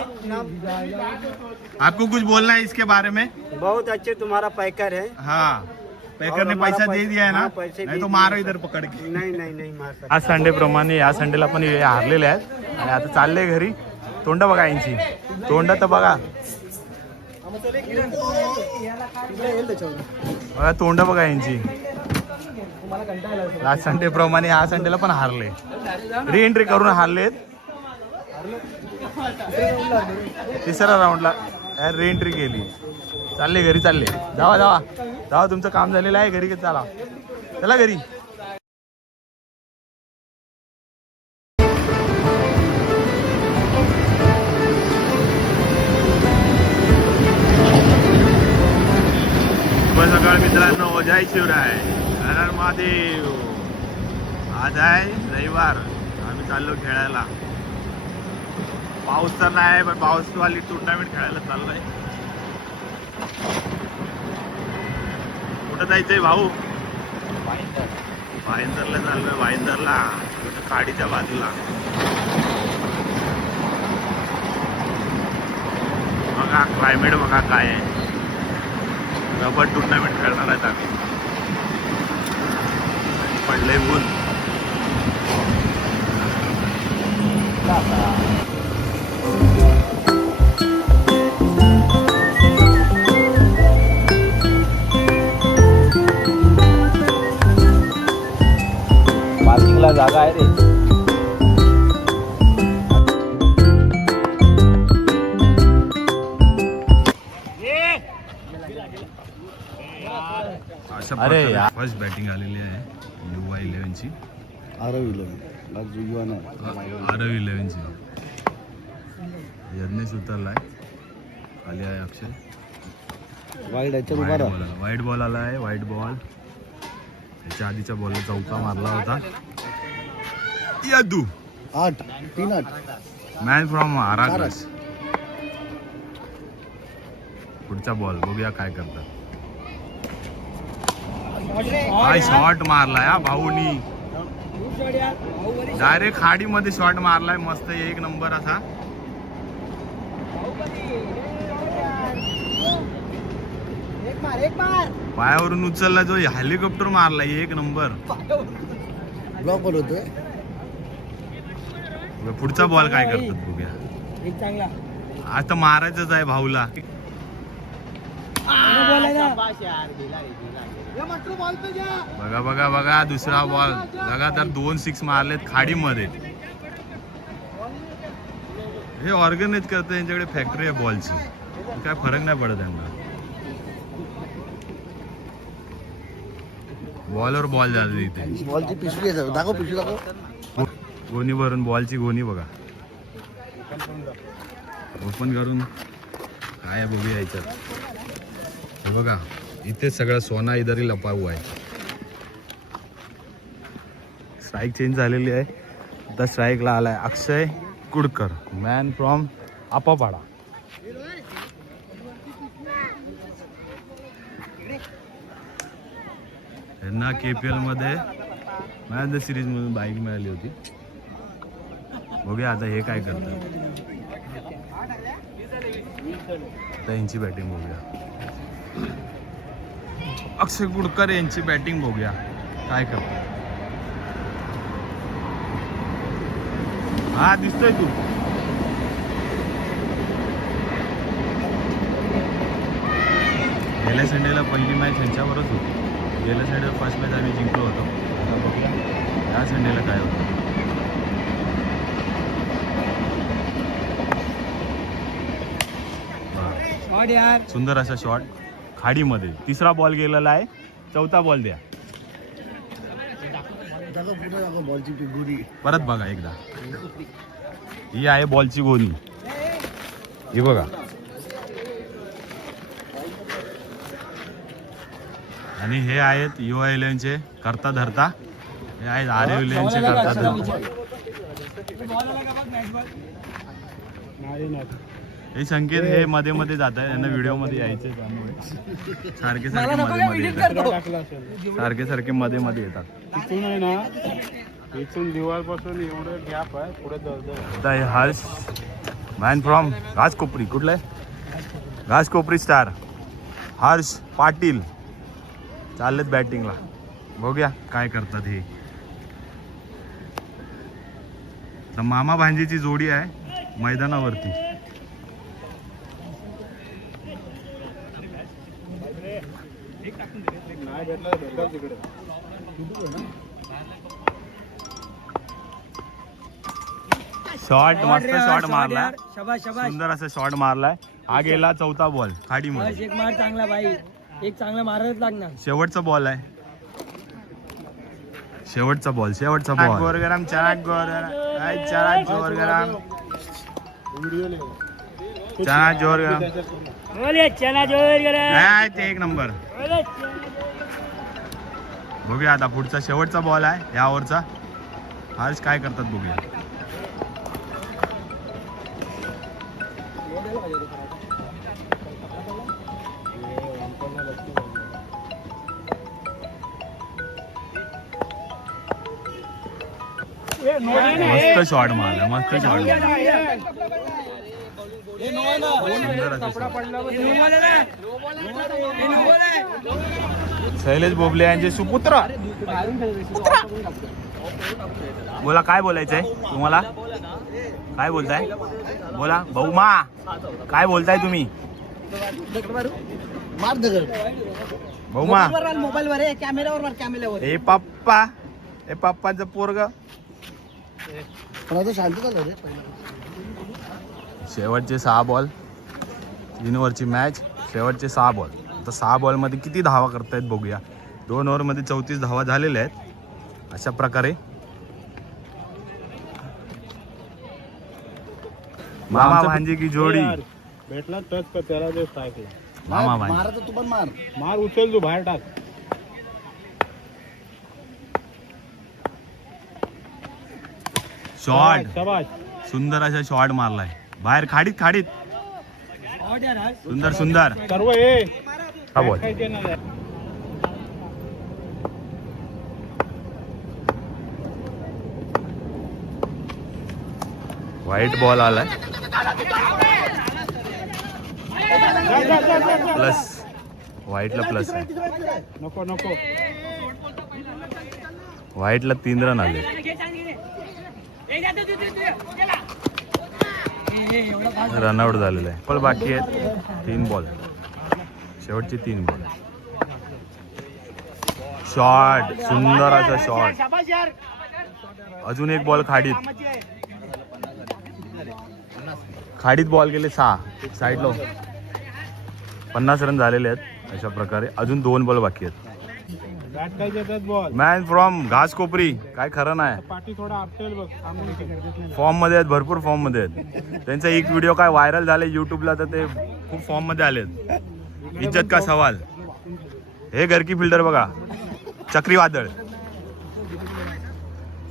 आपको कुछ बोलना है इसके बारे में? बहुत अच्छे तुम्हारा पैकर है. हाँ, पैकर ने और हमारा पैसा दे दिया है ना. हाँ, पैसे नाही दे तो दिए. मारो इधर पकड के. नहीं मार सकता. आज संडे प्रमाणे या संडेला पण हे हारलेले आहेत आणि आता चालले घरी. तोंड बघा यांची, तोंड तर बघा. बघा तोंड बघा यांची. लास्ट संडे प्रमाणे या संडेला पण हारले. री एंट्री करून हारलेत. तिसऱ्या राऊंडला री एंट्री केली. चालले घरी, चालले. जावा जावा जावा, तुमचं काम झालेलं आहे. घरी चला, चला घरी. शुभ सकाळ मित्रांनो, जय शिवराय, हर हर महादेव. आज आहे रविवार. आम्ही चाललो खेळायला. पाऊस तर नाही पण पाऊसवाली टुर्नामेंट खेळायला चाललोय. कुठं जायचंय भाऊ? भाईंदरला चाललोय. भाईंदरला काडीच्या बाजूला. बघा क्लायमेट बघा काय आहे. रबर टुर्नामेंट खेळणार आहेत आम्ही. पडले ऊन. जागा आहे रे. अशा अरे प्रकारे यार. फर्स्ट बॅटिंग आलेली आहे युवा 11ची. आरव 11ची. यज्ञेश उतरलाय. खाली आहे अक्षय. वाईट बॉल आलाय. वाईट बॉल. त्याच्या आधीच्या बॉलला चौका मारला होता. यादू 8 मॅन फ्रॉम आराग्रस. पुढचा बॉल बघूया काय करतात. काय शॉट मारलाय हा भाऊनी. डायरेक्ट खाडीमध्ये शॉट मारलाय. मस्त एक नंबर असा. पायावरून उचलला जो हेलिकॉप्टर मारलाय. एक नंबर. ब्लॉक बॉल होतोय. पुढचा बॉल काय करतात बघूया. एक चांगला आता मारायचंच आहे भाऊला. बघा बघा बघा दुसरा बॉल. लगातार 2 6 मारलेत खाडीमध्ये. हे ऑर्गनाइज करते. यांच्याकडे फॅक्टरी आहे बॉलची. काय फरक नाही पडत त्यांना. बॉलवर बॉल झाले इथे. बॉलची पिशवी आहे. दाखव पिशवी दाखव. गोणी भरून बॉलची गोणी बघा. ओपन करून काय आहे बघूया याच्यात. हे बघा इथे सगळं सोना इधरही लपा हुआ आहे. स्ट्राईक चेंज झालेली आहे. आता स्ट्राईकला आलाय अक्षय कुडकर. Man from आपापाडा. यांना KPL मध्ये मॅच द सिरीज म्हणून बाईक मिळाली होती. बघूया आता हे काय करतात. आता यांची बॅटिंग बघूया. अक्षय कुडकर यांची बॅटिंग बघूया काय करतात. हा दिसतोय तू. गेल्या संडेला पहिली मॅच यांच्यावरच होती. गेल्या संडेला फर्स्ट मॅच आम्ही जिंकलो होतो. आता बघूया या संडेला काय होतं. सुंदर असा शॉट खाडीमध्ये. तिसरा बॉल गेलेला आहे. चौथा बॉल द्या. बॉलची गुरी. परत बघा एकदा. ही आहे बॉलची गोणी. ही बघा. आणि हे आहेत युवा 11चे करता धरता. हे आहेत आरव 11चे करता धरता. हे संकेत हे मध्ये मध्ये जात आहे. यांना व्हिडिओ मध्ये यायचे त्यामुळे सारखे सारखे मध्ये मध्ये येतात. सारखे सारखे मध्ये मध्ये येतात. इथून आहे ना. इथून दिवाळपासून एवढं गॅप आहे. पुढे आता हे हर्ष मॅन फ्रॉम घासकोपरी. कुठलं आहे. घासकोपरी स्टार हर्ष पाटील चाललेत बॅटिंगला. बघूया काय करतात हे. तर मामा भांजीची जोडी आहे मैदानावरती. नाही भेटला भेटला तिकडे. शॉट मस्त शॉट मारलाय. शाबाश शाबाश. सुंदर असा शॉट मारलाय. हा गेला चौथा बॉल खाडीमध्ये. एक मार चांगला भाई. एक चांगला मारच लागणार. शेवटचा बॉल आहे. शेवटचा बॉल. गोरगरम चना जोरगरम चना जोरगरम. बोले चना जोर काय ते एक नंबर. बघूया आता पुढचा शेवटचा बॉल आहे या ओव्हरचा. हर्ष काय करतात बघूया. मस्त शॉट मारला. मस्त शॉट शैलेश बोबले यांचे सुपुत्र. बोला काय बोलायचंय तुम्हाला. काय बोलताय बोला. भाऊमा काय बोलताय तुम्ही. मार दगड. भाऊमा मोबाईल वर कॅमेरावर कॅमेरावर. ए पप्पा हे पप्पांचं पोरग. शांत झालं रे शेवटचे 6 बॉल, 3 ओव्हरची मॅच. शेवटचे 6 बॉल. तर 6 बॉलमध्ये किती धावा करतायत बघूया. 2 ओव्हरमध्ये 34 धावा झालेल्या आहेत. अशा प्रकारे मामा भांजी की जोडी. भेटला टच कर त्याला ते स्ट्राईकला. मामा भांजी. मार तू पण मार. मार उचल तू बाहेर टाक. शॉट. शाबाश. सुंदर असा शॉट मारलाय बाहेर खाडीत खाडीत. आउट यार आज. सुंदर सुंदर. सर्व हे हा बॉल. काय देणार आहे? व्हाईट बॉल आलाय. प्लस व्हाईटला प्लस आहे. नको नको. व्हाईटला 3 रन आले. रनआउट झालेलं आहे. पण बाकी आहेत 3 बॉल. शेवटचे 3 बॉल. शॉट. सुंदर असा शॉट. अजून एक बॉल खाडीत. खाडीत बॉल गेले 6 साईडला. 50 रन झालेले आहेत. अशा प्रकारे अजून 2 बॉल बाकी आहेत. बॅट काय देतात बॉल. Man from Ghaskopari. काय खरं नाही. पाठी थोडा आपटेल बघ. थांबून फॉर्म मध्ये आहेत. भरपूर फॉर्म मध्ये आहेत. त्यांचा एक व्हिडिओ काय व्हायरल झाले युट्यूबला. तर ते खूप फॉर्म मध्ये आलेत. इज्जत का सवाल. हे घरकी फिल्डर बघा. चक्रीवादळ.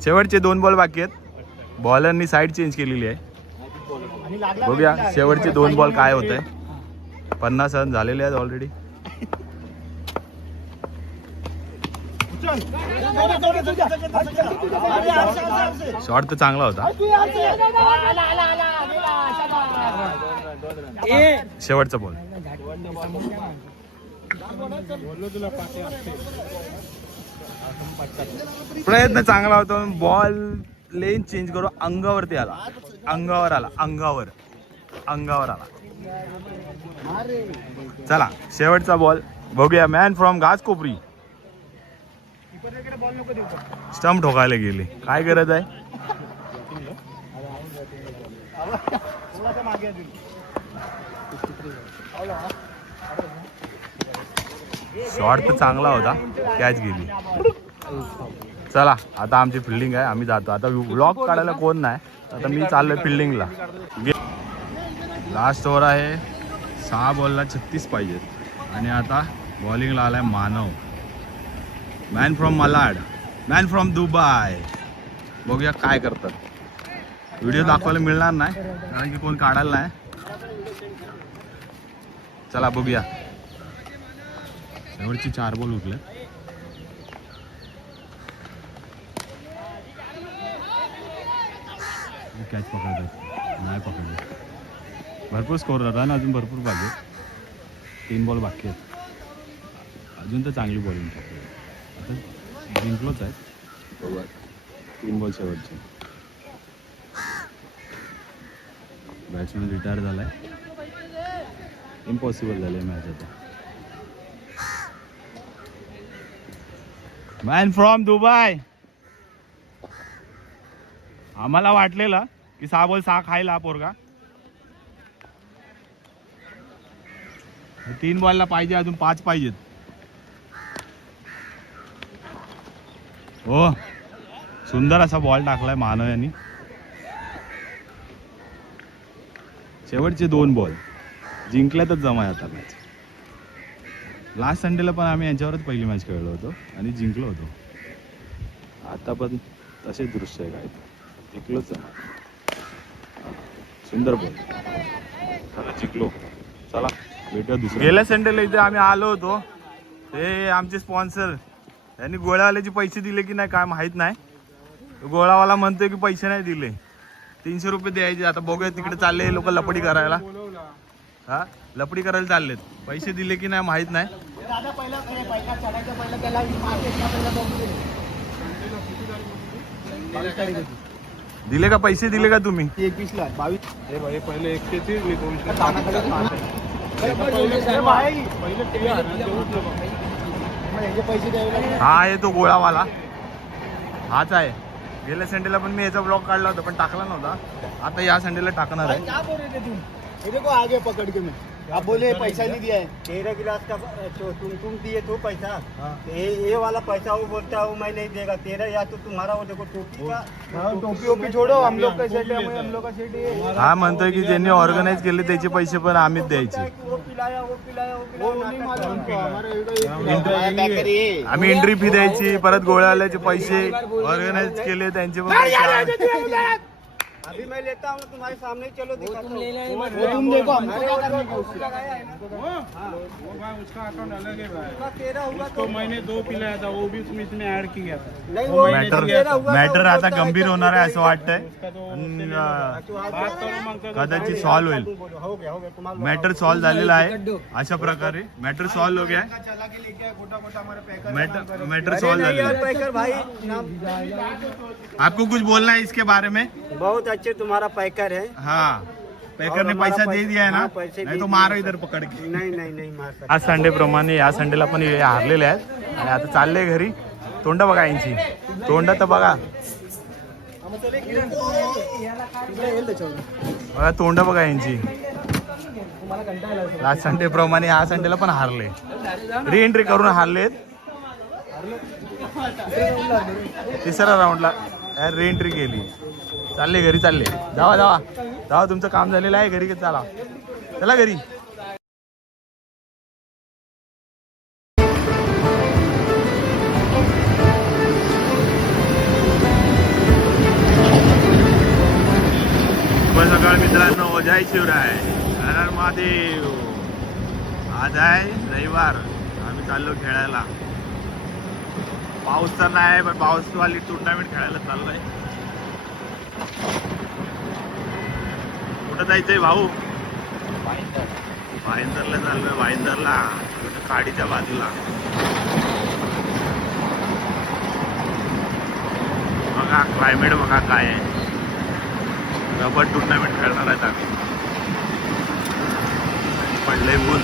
शेवटचे 2 बॉल बाकी आहेत. बॉलरनी साईड चेंज केलेली आहे. बघूया शेवटचे 2 बॉल काय होत आहे. 50 रन झालेले आहेत ऑलरेडी. शॉट तर चांगला होता. शेवटचा बॉल. बोललो तुला पाठी असते. प्रयत्न चांगला होता. बॉल लेन चेंज करू. अंगावरती आला. अंगावर आला. अंगावर आला. चला शेवटचा बॉल बघूया. Man from Ghaskopari. स्टंप ठोकायला गेले. काय गरज आहे. शॉट तर चांगला होता. कॅच गेली. चला आता आमची फिल्डिंग आहे. आम्ही जातो आता. ब्लॉक काढायला कोण नाही. आता मी चाललोय फिल्डिंगला. लास्ट ओव्हर आहे. 6 बॉलला 36 पाहिजेत. आणि आता बॉलिंगला आलाय Manav. Man from Malad. Man from Dubai. बघूया काय करतात. व्हिडिओ दाखवायला मिळणार नाही कारण की कोण काढायला नाही. चला बघूया. शेवटची 4 बॉल उठले. कॅच पकडतात. नाही पकडले. भरपूर स्कोर रन अजून भरपूर पाहिजे. 3 बॉल बाकी आहेत. अजून तर चांगली बॉलिंग आता जिंकलोच आहे. 3 बॉल शेवटचे. बॅट्समॅन रिटायर झालाय. इम्पॉसिबल झालं आहे मॅच आता. Man from Dubai. आम्हाला वाटलेलं की 6 बॉल 6 खायला पोरगा. 3 बॉलला पाहिजे. अजून 5 पाहिजेत. हो सुंदर असा बॉल टाकलाय मानव यांनी. शेवटचे 2 बॉल जिंकल्यातच जमाय आता मॅच. लास्ट संडेला पण आम्ही यांच्यावरच पहिली मॅच खेळलो होतो आणि जिंकलो होतो. आता पण तसे दृश्य आहे. काय जिंकलोच. सुंदर बॉल. चला जिंकलो. चला भेटूया दुसऱ्या. गेल्या संडेला इथे आम्ही आलो होतो. ते आमचे स्पॉन्सर यांनी गोळ्यावाल्याचे पैसे दिले की नाही काय माहीत नाही. गोळावाला म्हणतोय की पैसे नाही दिले. 300 रुपये द्यायचे. आता बघूया तिकडे चालले लोक लपडी करायला. हा लपडी करायला चाललेत. पैसे दिले की नाही माहीत नाही. दिले का पैसे दिले का तुम्ही. 21 ला 22. हे भाई पहिले 130 मी 200. पैसे द्यावे. हा आहे तो गोळावाला. हाच आहे. गेल्या संडेला पण मी याचा ब्लॉग काढला होता पण टाकला नव्हता. आता या संडेला टाकणार आहे. क्या बोल रहे थे तुम? ये देखो आगे पकड़ के मैं आप बोले पैसा नहीं दिया है. 13 गिलास का तुम दिए तो पैसा, ये वाला पैसा वो बोलता है वो मैं नहीं देगा. 13 या तो तुम्हारा वो देखो टोपी का. टोपी ओपी छोड़ो, हम लोग का सेट है, हम लोग का सेट है. हा म्हणतोय की ज्यांनी ऑर्गनाईज केले त्याचे पैसे पण आम्हीच द्यायचे. वो पिलाया वो पिलाया वो वो पिलाया. नहीं मालूम हमको, हमारा एक आम्ही एंट्री फी द्यायची, परत गोळ्यावाल्याचे पैसे, ऑर्गनाईज केले त्यांचे पण पैसे. अभी मैं लेता हूँ तुम्हारे सामने, चलो दिखाता हूँ. वो तुम देखो हमको क्या करने का उससे. वो भाई उसका अकाउंट अलग है भाई. उसका 13 हुआ तो मैंने 2 पिलाया था, वो भी इसमें ऐड किया था. नहीं वो मॅटर 13 हुआ था, मॅटर वो आता बोलता है गंभीर कि होणार आहे असं वाटतंय. उसका तो आणि, बात करो मग तो कदाचित सॉल्व होईल. बोलो, हो गया तुम्हारा. मॅटर सॉल्व झालेला आहे. अशा प्रकारे मॅटर सॉल्व हो गया है. चला के लेके आए, गोटा गोटा हमारे पैकर. मॅटर सॉल्व नहीं झालेला यार है. पैकर भाई आपको कुछ बोलना है इसके बारे में? बहुत अच्छे तुम्हारा पैकर है. हाँ, पैकर ने और हमारा पैसा दे दिया है ना. हाँ, पैसे नाही दे तो दिए. मारो इधर पकड के. नहीं मार सकता. आज संडे प्रमाणे या संडेला पण हे हारलेले आहेत आणि आता चालले घरी. तोंड बघा यांची, तोंड तर बघा बघा, तोंड बघा यांची. लास्ट संडे प्रमाणे या संडेला पण हारले, री एंट्री करून हारलेत. तिसऱ्या राऊंडला री एंट्री केली. चालले घरी, चालले. जावा जावा जावा, तुमचं काम झालेलं आहे. घरी चला, चला घरी. शुभ सकाळ मित्रांनो, जय शिवराय, हर हर महादेव. आज आहे रविवार, आम्ही चाललो खेळायला. पाऊस तर नाही पण पाऊसवाली टुर्नामेंट खेळायला चाललोय. कुठं जायचंय भाऊ? भाईंदरला चाललोय. भाईंदरला, खाडीच्या बाजूला. बघा क्लायमेट बघा काय आहे. रबर टुर्नामेंट खेळणार आहेत आम्ही. पडलंय ऊन.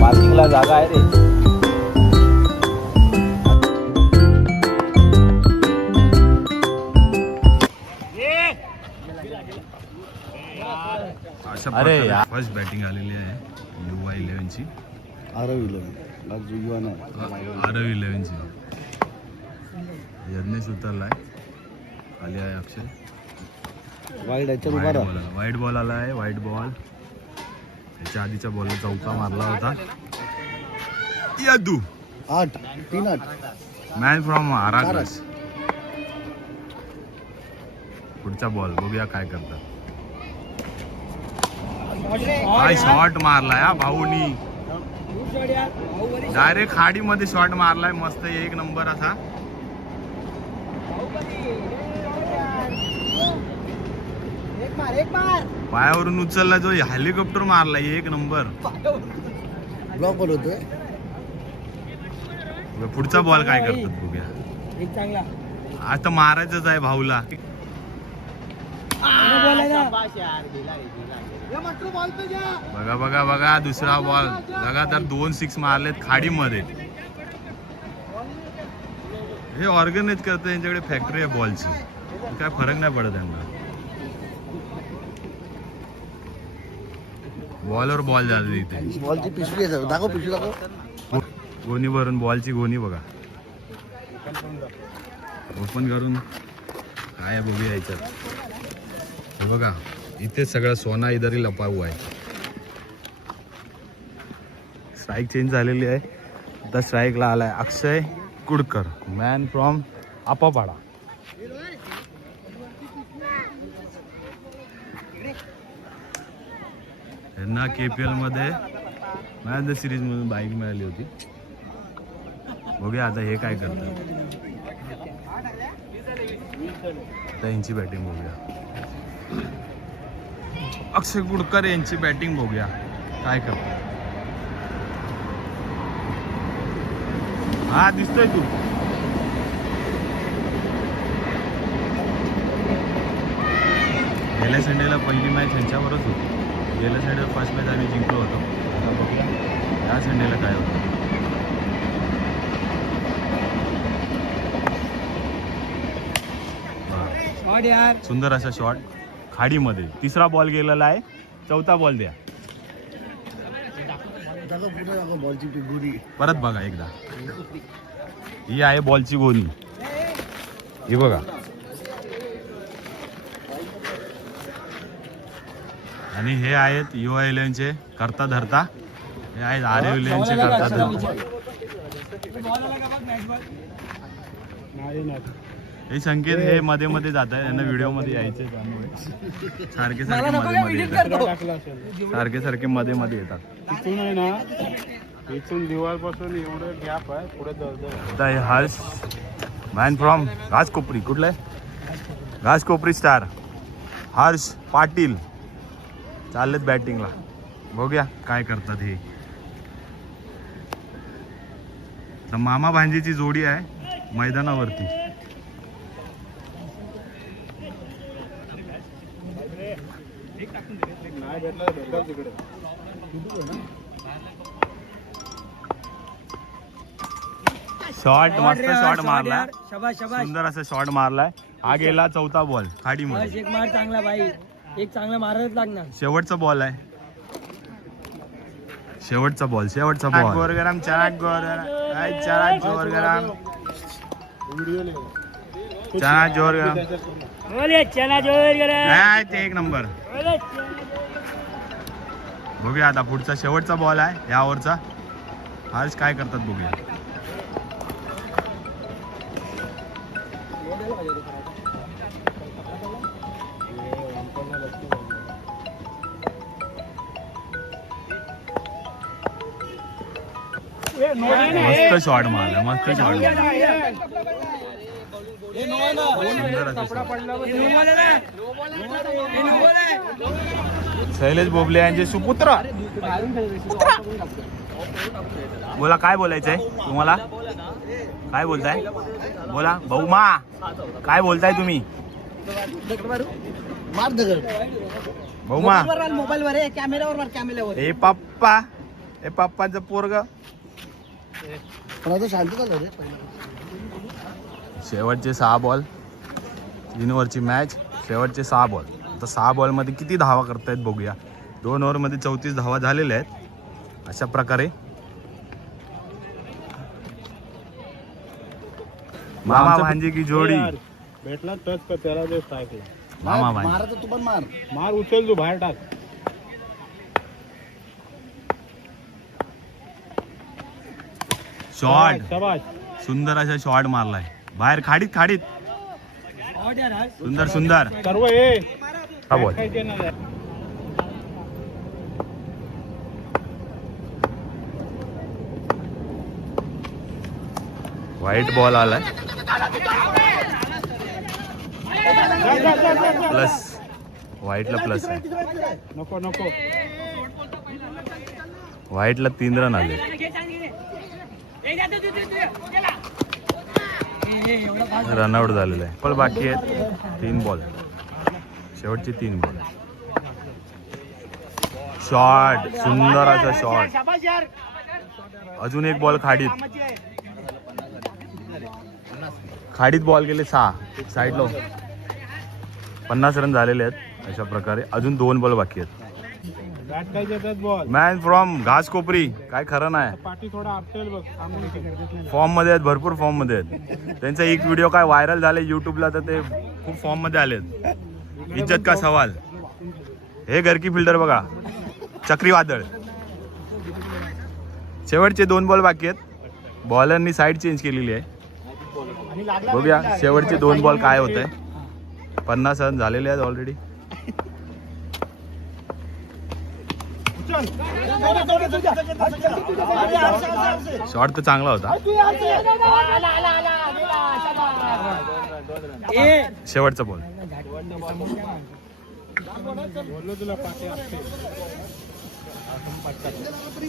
पार्किंगला जागा आहे रे. अशा अरे प्रकारे यार. फर्स्ट बॅटिंग आलेली आहे युवा 11ची. आरव 11ची. यज्ञेश उतरलाय. खाली आहे अक्षय. व्हाईट बॉल आला आहे. White ball. त्याच्या आधीच्या बॉलला चौका मारला होता. यादू 8 मॅन फ्रॉम आराग्रस. पुढचा बॉल बघूया काय करतात. काय शॉट मारलाय हा भाऊनी. डायरेक्ट खाडीमध्ये शॉट मारलाय. मस्त एक नंबर असा. पायावरून उचलला जो हेलिकॉप्टर मारलाय. एक नंबर. ब्लॉक बॉल होतोय. पुढचा बॉल काय करतात बघूया. चांगला आता मारायचंच आहे भाऊला. बघा बघा बघा, दुसरा बॉल. लगातार 2 6 मारलेत खाडीमध्ये. हे ऑर्गनाइज करतात. यांच्याकडे फॅक्टरी आहे बॉलची. काय फरक नाही पडत त्यांना. बॉलवर बॉल झाले इथे. बॉलची पिशवी आहे, दाखव पिशवी दाखव. गोणी भरून बॉलची गोणी बघा. ओपन करून काय आहे बघूया याच्यात. हे बघा इथे सगळं सोना इधरही लपा हुआ आहे. स्ट्राईक चेंज झालेली आहे. आता स्ट्राईकला आलाय अक्षय कुडकर, मॅन फ्रॉम आपापाडा. यांना KPL मध्ये मॅच द सिरीज म्हणून बाईक मिळाली होती. बघूया आता हे काय करतात. आता यांची बॅटिंग बघूया. अक्षय कुडकर यांची बॅटिंग बघूया काय करतात. हा दिसतोय तू. पहिल्या संडेला पहिली मॅच ह्यांच्यावरच होती. गेल्या संडेला फर्स्ट मॅच आम्ही जिंकलो होतो. आता बघूया या संडेला काय होतं. सुंदर असा शॉट खाडीमध्ये. तिसरा बॉल गेलेला आहे. चौथा बॉल द्या. परत बघा एकदा. ही आहे बॉलची गोणी. ही बघा. आणि हे आहेत युवा इलेव्हनचे करता धरता. हे आहेत आर्य इलेव्हनचे करता धरता. हे संकेत हे मध्ये मध्ये जात आहे. यांना व्हिडिओ मध्ये यायचे त्यामुळे सारखे सारखे मध्ये मध्ये येतात. सारखे सारखे मध्ये मध्ये येतात. इथून आहे ना, इथून दिवाळपासून एवढं गॅप आहे पुढे दर्द. आता हे हर्ष मॅन फ्रॉम घासकोपरी. कुठलं आहे? घासकोपरी स्टार हर्ष पाटील चाललेत बॅटिंगला. बघूया काय करतात हे. तर मामा भांजीची जोडी आहे मैदानावरती. नाही भेटला भेटला तिकडे. शॉट मस्त शॉट मारलाय. सुंदर असा शॉट मारलाय. हा गेला चौथा बॉल खाडीमध्ये. एक मार चांगला भाई. एक चांगला मारच लागणार. शेवटचा बॉल आहे. शेवटचा बॉल. शेवटचा बॉल. गोरगरम चनाक गोरगरम चनाक जोरगरम चना जोरगरम. एक नंबर. बघूया आता पुढचा शेवटचा बॉल आहे या ओव्हरचा. हर्ष काय करतात बघूया. मस्त शॉट मारला. मस्त शॉट मारला. शैलेश बोबले यांचे सुपुत्र. बोला काय बोलायचंय तुम्हाला. काय बोलताय बोला भाऊमा. काय बोलताय तुम्ही भाऊमा. मोबाईल वर कॅमेरावर कॅमेरावर. हे पप्पा. हे पप्पांचं पोरग. शेवटचे 6 बॉल 3 ओव्हरची मॅच. शेवटचे 6 बॉल. आता 6 बॉलमध्ये किती धावा करतायत बघूया. 2 ओव्हरमध्ये 34 धावा झालेल्या आहेत. अशा प्रकारे मामा भांजी की जोडी. भेटला टच कर त्याला जो टाकला. मामा भांजी. तू पण मार. मार उचल तू बाहेर टाक. शॉट. शाबाश. सुंदर असा शॉट मारलाय बाहेर खाडीत. खाडीत सुंदर सुंदर. सर्व हे हा बॉल. काय देणार आहे. व्हाईट बॉल आलाय. प्लस व्हाईटला प्लस आहे. नको नको. व्हाईटला 3 रन आले. रनआउट झालेलं आहे. पण बाकी आहेत 3 बॉल. शेवटचे 3 बॉल. शॉट. सुंदर असा शॉट. अजून एक बॉल खाडीत. खाडीत बॉल गेले 6 साईडला. 50 रन झालेले आहेत. अशा प्रकारे अजून 2 बॉल बाकी आहेत. बॅट काय देतात बॉल. Man from Ghaskopari. काय खरं नाही. पाठी थोडा आपटेल बघ. फॉर्म मध्ये आहेत. भरपूर फॉर्म मध्ये आहेत. त्यांचा एक व्हिडिओ काय व्हायरल झाले युट्यूबला. तर ते खूप फॉर्म मध्ये आलेत. इज्जत का सवाल. हे घरकी फिल्डर बघा. चक्रीवादळ. शेवटचे 2 बॉल बाकी आहेत. बॉलरनी साईड चेंज केलेली आहे. बघूया शेवटचे 2 बॉल काय होत आहे. 50 रन झालेले आहेत ऑलरेडी. शॉट तर चांगला होता. शेवटचा बॉल.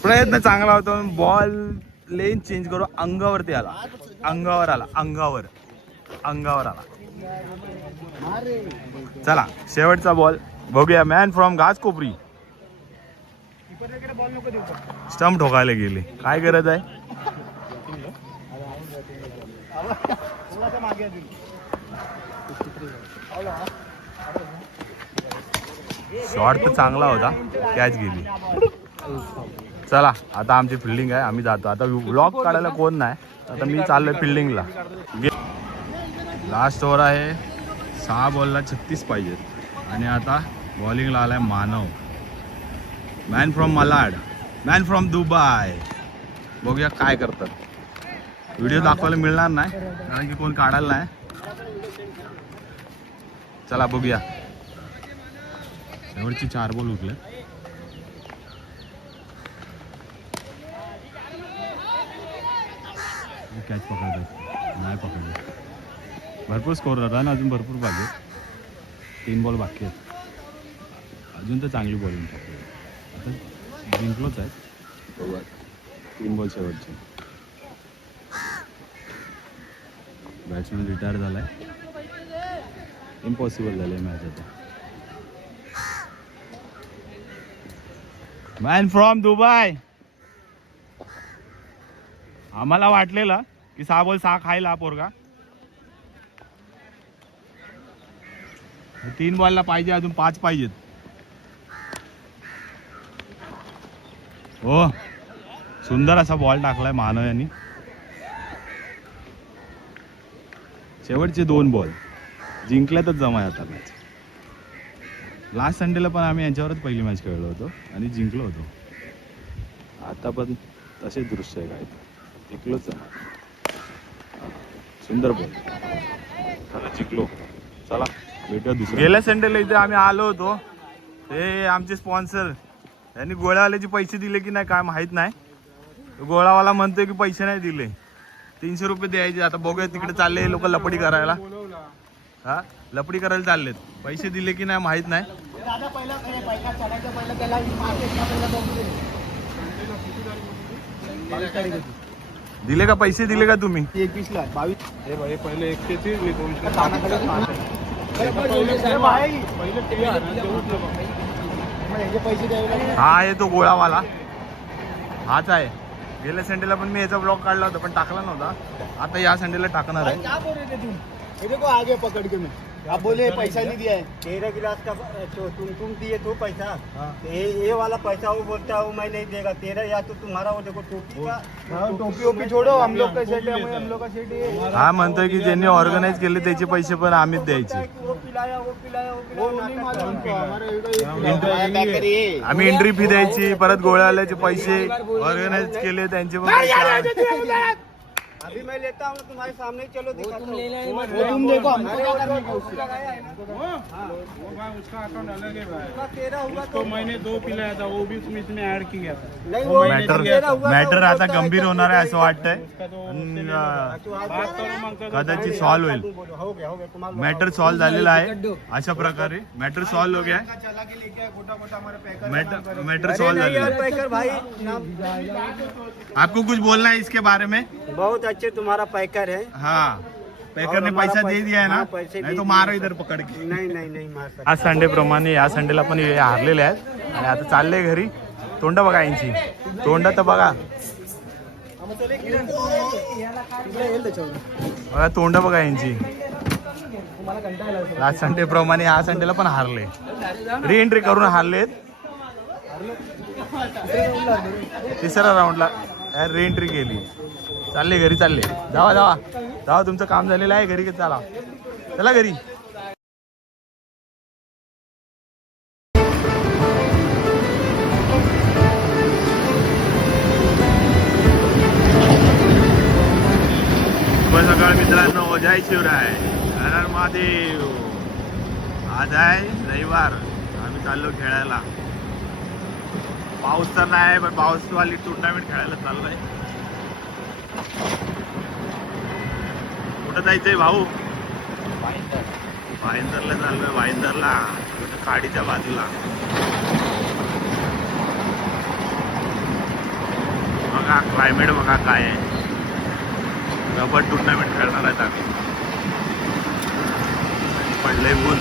प्रयत्न चांगला होता. बॉल लेन चेंज करू. अंगावरती आला. अंगावर आला. अंगावर आला. चला शेवटचा बॉल बघूया मॅन फ्रॉम घासकोपरी बॉल नको देऊ स्टंप ठोकायला गेले. काय गरज आहे? थोडासा मागे आहे. शॉट तर चांगला होता, कॅच गेली. चला आता आमची फिल्डिंग आहे, आम्ही जातो. आता ब्लॉक काढायला कोण नाही, आता मी चाललोय फिल्डिंगला. लास्ट ओव्हर आहे, 6 बॉलला 36 पाहिजेत. आणि आता बॉलिंगला आलाय Manav, man from Malad, man from Dubai. बघूया काय करतात. व्हिडिओ दाखवायला मिळणार नाही कारण की कोण काढायला नाही. चला बघूया. शेवटची 4 बॉल उठले. कॅच पकडतात, नाही पकडले. भरपूर स्कोर रन अजून भरपूर पाहिजे. 3 बॉल बाकी आहेत. अजून तर चांगली बॉलिंग आता जिंकलोच आहे. 3 बॉल शेवटचे. बॅट्समॅन रिटायर झालाय. इम्पॉसिबल झालं आहे मॅच आता. Man from Dubai. आम्हाला वाटलेलं की 6 बॉल 6 खायला पोरगा. 3 बॉलला पाहिजे, अजून 5 पाहिजेत. हो, सुंदर असा बॉल टाकलाय मानव यांनी. शेवटचे 2 बॉल जिंकल्यातच जमा आता मॅच. लास्ट संडेला पण आम्ही यांच्यावरच पहिली मॅच खेळलो होतो आणि जिंकलो होतो. आता पण तसेच दृश्य आहे. काय जिंकलोच. सुंदर बॉल, चला जिंकलो. चला भेटूया दुसऱ्या. गेल्या संडेला इथे आम्ही आलो होतो. ते आमचे स्पॉन्सर यांनी गोळ्यावाल्याचे पैसे दिले की नाही काय माहीत नाही. गोळावाला म्हणतोय की पैसे नाही दिले, 300 रुपये द्यायचे. आता बघूया, तिकडे चालले लोक लपडी करायला. हा, लपडी करायला चाललेत. पैसे दिले की नाही माहीत नाही. दादा पहिला पहिला चढायच्या पहिला त्याला पहिला बघू दे. दिले का? पैसे दिले का तुम्ही? 21 ला 22. हे भाई पहिले 130 मी 200. पैसे द्यावे. हा आहे तो गोळावाला, हाच आहे. गेल्या संडेला पण मी याचा ब्लॉग काढला होता पण टाकला नव्हता. आता या संडेला टाकणार आहे. क्या बोल रहे थे तुम? ये देखो आगे पकड़ के मैं आप बोले पैसा नहीं दिया है. 13 गिलास का तुम दिए तो पैसा, ये वाला पैसा वो बोलता है वो मैं नहीं देगा. 13 या तो तुम्हारा वो देखो टोपी का. टोपी ओपी छोड़ो, हम लोग का सेट है, हम लोग का सेट है. हा म्हणतोय की ज्यांनी ऑर्गनाईज केले त्याचे पैसे पण आम्हीच द्यायचे. वो पिलाया वो पिलाया वो वो पिलाया. नहीं मालूम हमको. हमारा एक आम्ही एंट्री फी द्यायची, परत गोळ्यावाल्याचे पैसे, ऑर्गनाईज केले त्यांचे पण पैसे. अभी मैं लेता हूँ तुम्हारे सामने. चलो दिखाता हूँ. वो तुम देखो हमको क्या करने का वो भाई उसका अकाउंट अलग है भाई. उसका 13 हुआ तो मैंने 2 पिलाया था, वो भी इसमें ऐड किया था. नहीं वो मॅटर आता गंभीर होणार आहे असं वाटतंय. बात करो मग तर. कदाचित सॉल्व होईल. हो गया तुम्हारा. मॅटर सॉल्व झालेला आहे. अशा प्रकारे मॅटर सॉल्व हो गया है. चला के लेके आए गोटा गोटा हमारे पैकर. मॅटर सॉल्व झालेला है. पैकर भाई आपको कुछ बोलना है इसके बारे में? बहुत अच्छे तुम्हारा पैकर है. हाँ, पैकर ने पैसा दे दिया है ना. हाँ, पैसे नाही दे तो दिए. मारो इधर पकड के. नहीं मार सकते. आज संडे प्रमाणे या संडेला पण हे हारलेले आहेत आणि आता चालले घरी. तोंड बघा यांची, तोंड तर बघा. बघा तोंड बघा यांची. लास्ट संडे प्रमाणे या संडेला पण हारले. री एंट्री करून हारलेत. तिसऱ्या राऊंडला री एंट्री केली. चालले घरी, चालले. जावा जावा जावा, तुमचं काम झालेलं आहे. घरी चला, चला घरी. शुभ सकाळ मित्रांनो, जय शिवराय, हर हर महादेव. आज आहे रविवार. आम्ही चाललो खेळायला. पाऊस तर नाही पण पाऊसवाली टुर्नामेंट खेळायला चाललोय. कुठं जायचंय भाऊ? भाईंदरला चाललोय. भाईंदरला, खाडीच्या बाजूला. बघा क्लायमेट बघा काय आहे. रबर टुर्नामेंट खेळणार आहेत आम्ही. पडले ऊन.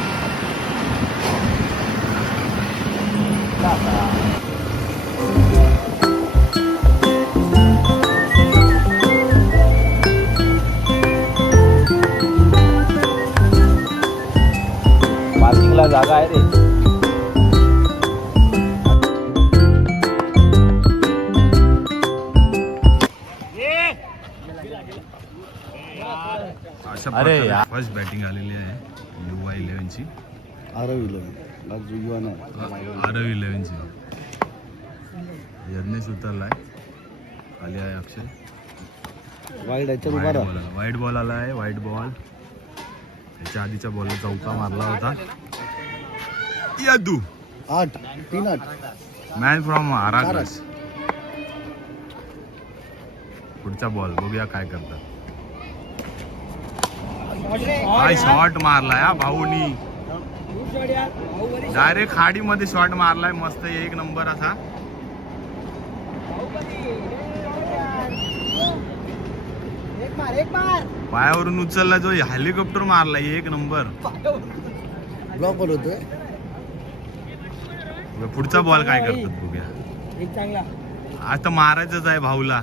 अशा प्रकारे फर्स्ट बॅटिंग आलेली आहे युवा 11ची आरव 11ची. यज्ञेश उतरलाय, खाली आहे अक्षय. वाईट बॉल आलाय, वाईट बॉल. त्याच्या आधीच्या बॉलला चौका मारला होता. यादू 8 मॅन फ्रॉम आरागस. पुढचा बॉल बघूया काय करतात. काय शॉट मारलाय हा भाऊनी, डायरेक्ट खाडीमध्ये शॉट मारलाय. मस्त एक नंबर असा. पायावरून उचलला जो हेलिकॉप्टर मारलाय, एक नंबर. ब्लॉक बॉल होतोय. पुढचा बॉल काय करतात बघूया. एक चांगला आता मारायचंच आहे भाऊला.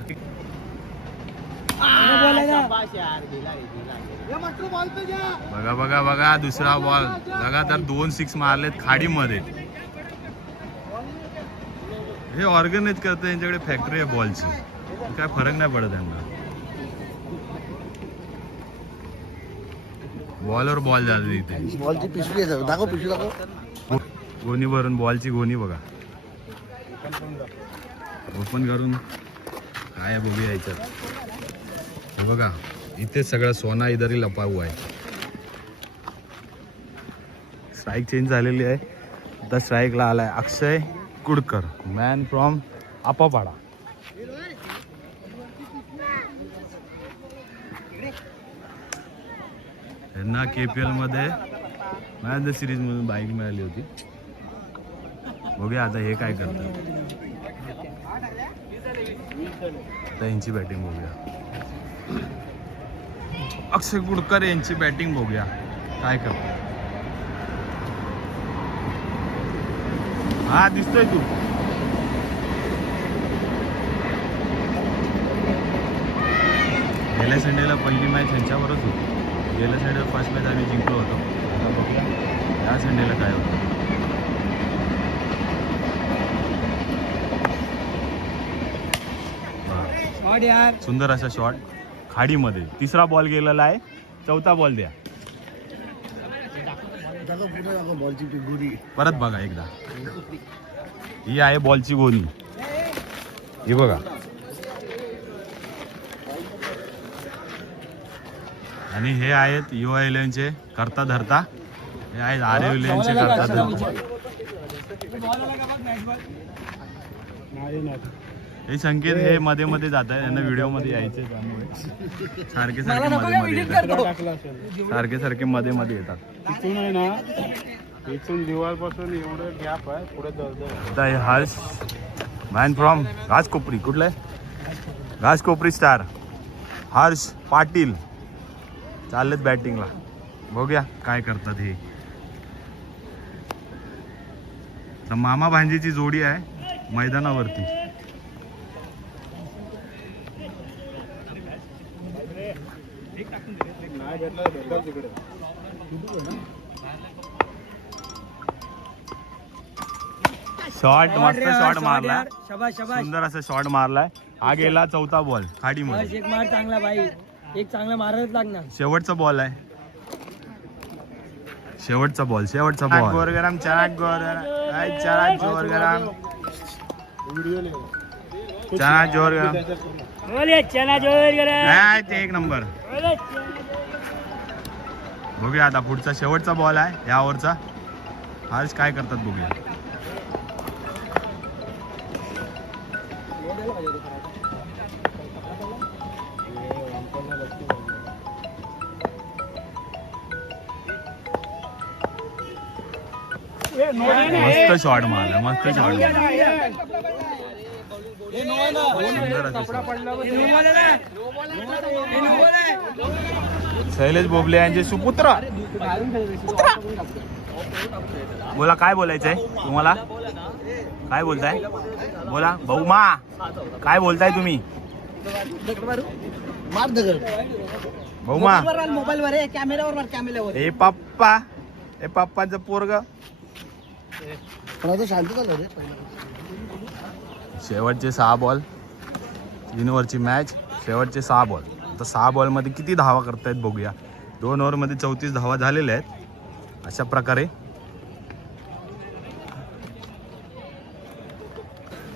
बघा बघा बघा, दुसरा बॉल. लगातार 2 6 मारलेत खाडीमध्ये. हे ऑर्गनाइज करते, यांच्याकडे फॅक्टरी आहे बॉलची, काय फरक नाही पडत त्यांना. बॉलवर बॉल झाले इथे. बॉलची पिशवी आहे, दाखव पिशवी दाखव. गोणी भरून बॉलची गोणी बघा. ओपन करून काय आहे बघूया याच्यात. हे बघा, इथे सगळं सोना इधरही लपा हुआ आहे. स्ट्राईक चेंज झालेली आहे. आता स्ट्राईकला आलाय अक्षय कुडकर, मॅन फ्रॉम आपापाडा. यांना KPL मध्ये मॅच द सिरीज म्हणून बाईक मिळाली होती. बघूया आता हे काय करतात. आता यांची बॅटिंग बघूया. अक्षय कुडकर यांची बॅटिंग बघूया काय करतात. हा दिसतोय तू. गेल्या संडेला पहिली मॅच यांच्यावरच होती. गेल्या संडेला फर्स्ट मॅच आम्ही जिंकलो होतो. आता बघूया या संडेला काय होतं. सुंदर असा शॉट खाडीमध्ये. तिसरा बॉल गेलेला आहे. चौथा बॉल द्या. परत बघा एकदा. ही आहे बॉलची गोणी. ही बघा. आणि हे आहेत युवा 11चे करता धरता. हे आहेत आरव 11चे करता धरता. हे संकेत हे मध्ये मध्ये जात आहे. यांना व्हिडिओ मध्ये यायचे, त्यामुळे सारखे सारखे मध्ये मध्ये येतात. सारखे सारखे मध्ये मध्ये येतात. इथून आहे ना, इथून दिवाळपासून एवढं गॅप आहे पुढे आता हे हर्ष मॅन फ्रॉम घासकोपरी. कुठलं आहे? घासकोपरी स्टार हर्ष पाटील चाललेत बॅटिंगला. बघूया काय करतात हे. तर मामा भांजीची जोडी आहे मैदानावरती. शॉट मस्त शॉट मारलाय. सुंदर असा शॉट मारलाय. हा गेला चौथा बॉल खाडीमध्ये. एक मार चांगला भाई, एक चांगला मारच लागणार. शेवटचा बॉल आहे. शेवटचा बॉल गोरगरम चना गोरगरम चना जोरगरम एक नंबर. बघूया आता पुढचा शेवटचा बॉल आहे या ओव्हरचा. हर्ष काय करतात बघूया. मस्त शॉट मारला, मस्त शॉट मारला. शैलेश बोबले यांचे सुपुत्र. बोला काय बोलायचंय तुम्हाला. काय बोलताय बोला भाऊमा. काय बोलताय तुम्ही भाऊमा. मोबाईल वर कॅमेरावर कॅमेरावर. हे पप्पा, हे पप्पांचं पोरग. शांत झालं रे. शेवटचे 6 बॉल 3 ओव्हरची मॅच. शेवटचे 6 बॉल. तर 6 बॉलमध्ये किती धावा करतायत बघूया. 2 ओव्हरमध्ये 34 धावा झालेल्या आहेत. अशा प्रकारे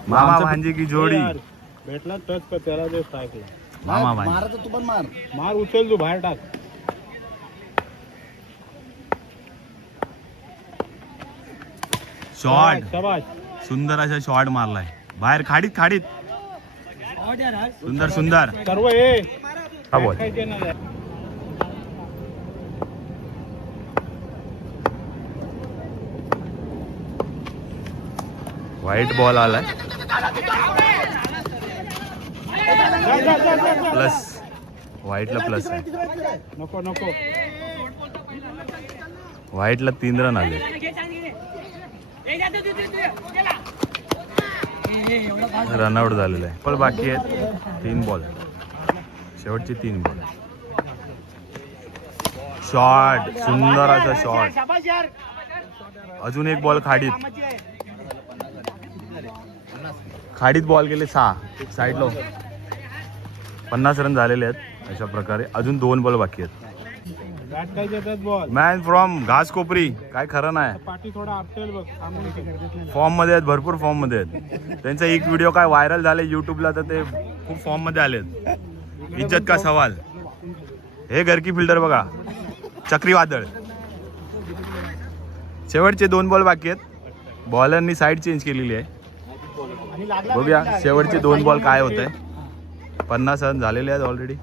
मामा भांजी की जोडी. भेटला टच कर त्याला ते स्ट्राईकला. मामा भांजी मारा तर तू पण मार. मार उचल तू बाहेर टाक. शॉट. शाबाश. सुंदर असा शॉट मारलाय बाहेर खाडीत खाडीत. आवाज यार आज. सुंदर सुंदर. सर्व हे हा बोल. खायचे ना. व्हाईट बॉल आलाय प्लस. व्हाईटला प्लस आहे. नको नको. व्हाईटला 3 रन आले. रनआउट झालेलं आहे. पण बाकी आहेत 3 बॉल. शेवटचे 3 बॉल. शॉट. सुंदर असा शॉट. अजून एक बॉल खाडीत. खाडीत बॉल गेले 6 साईडला. 50 रन झालेले आहेत. अशा प्रकारे अजून 2 बॉल बाकी आहेत. बॅट काय देतात बॉल. Man from Ghaskopari. काय खरं नाही. पाठी थोडा आपटेल बघ. फॉर्म मध्ये आहेत. भरपूर फॉर्म मध्ये आहेत. त्यांचा एक व्हिडिओ काय व्हायरल झाले युट्यूबला तर ते खूप फॉर्म मध्ये आलेत. इज्जत का सवाल. हे घरकी फिल्डर बघा. चक्रीवादळ. शेवटचे 2 बॉल बाकी आहेत. बॉलरनी साईड चेंज केलेली आहे. बघूया शेवटचे 2 बॉल काय होत आहे. 50 रन झालेले आहेत ऑलरेडी.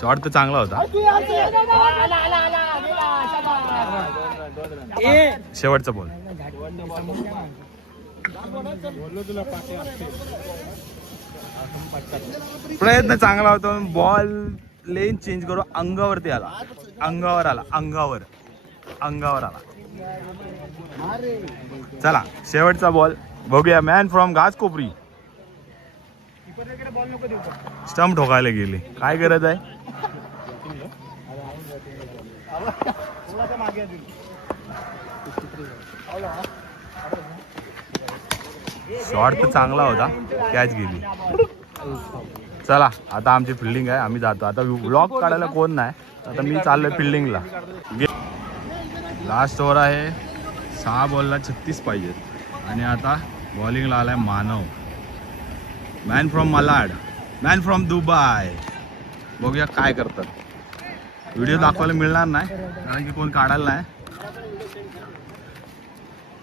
शॉट तर चांगला होता. शेवटचा बॉल. बोललो तुला पाठी आपटेल. प्रयत्न चांगला होता. बॉल लेन चेंज करू अंगावरती आला. अंगावर आला. अंगावर आला. चला शेवटचा बॉल बघूया. Man from Ghaskopari. स्टंप ठोकायला गेले. काय गरज आहे. शॉट तर चांगला होता. कॅच गेली. चला आता आमची फिल्डिंग आहे. आम्ही जातो आता. ब्लॉक काढायला कोण नाही. आता मी चाललोय फिल्डिंगला. लास्ट ओव्हर आहे. 6 बॉलला 36 पाहिजेत. आणि आता बॉलिंगला आलाय Manav. Man from Malad. Man from Dubai. बघूया काय करतात. व्हिडिओ दाखवायला मिळणार नाही कारण की कोण काढायला नाही.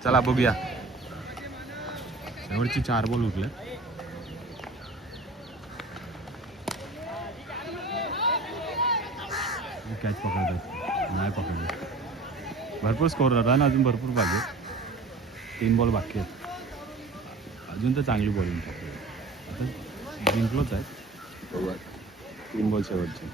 चला बघूया. शेवटची 4 बॉल उठले. कॅच पकडतात नाही पकडले. भरपूर स्कोर रन अजून भरपूर पाहिजे. 3 बॉल बाकी आहेत. अजून तर चांगली बॉलिंग आता जिंकलोच आहे. 3 बॉल शेवटचे.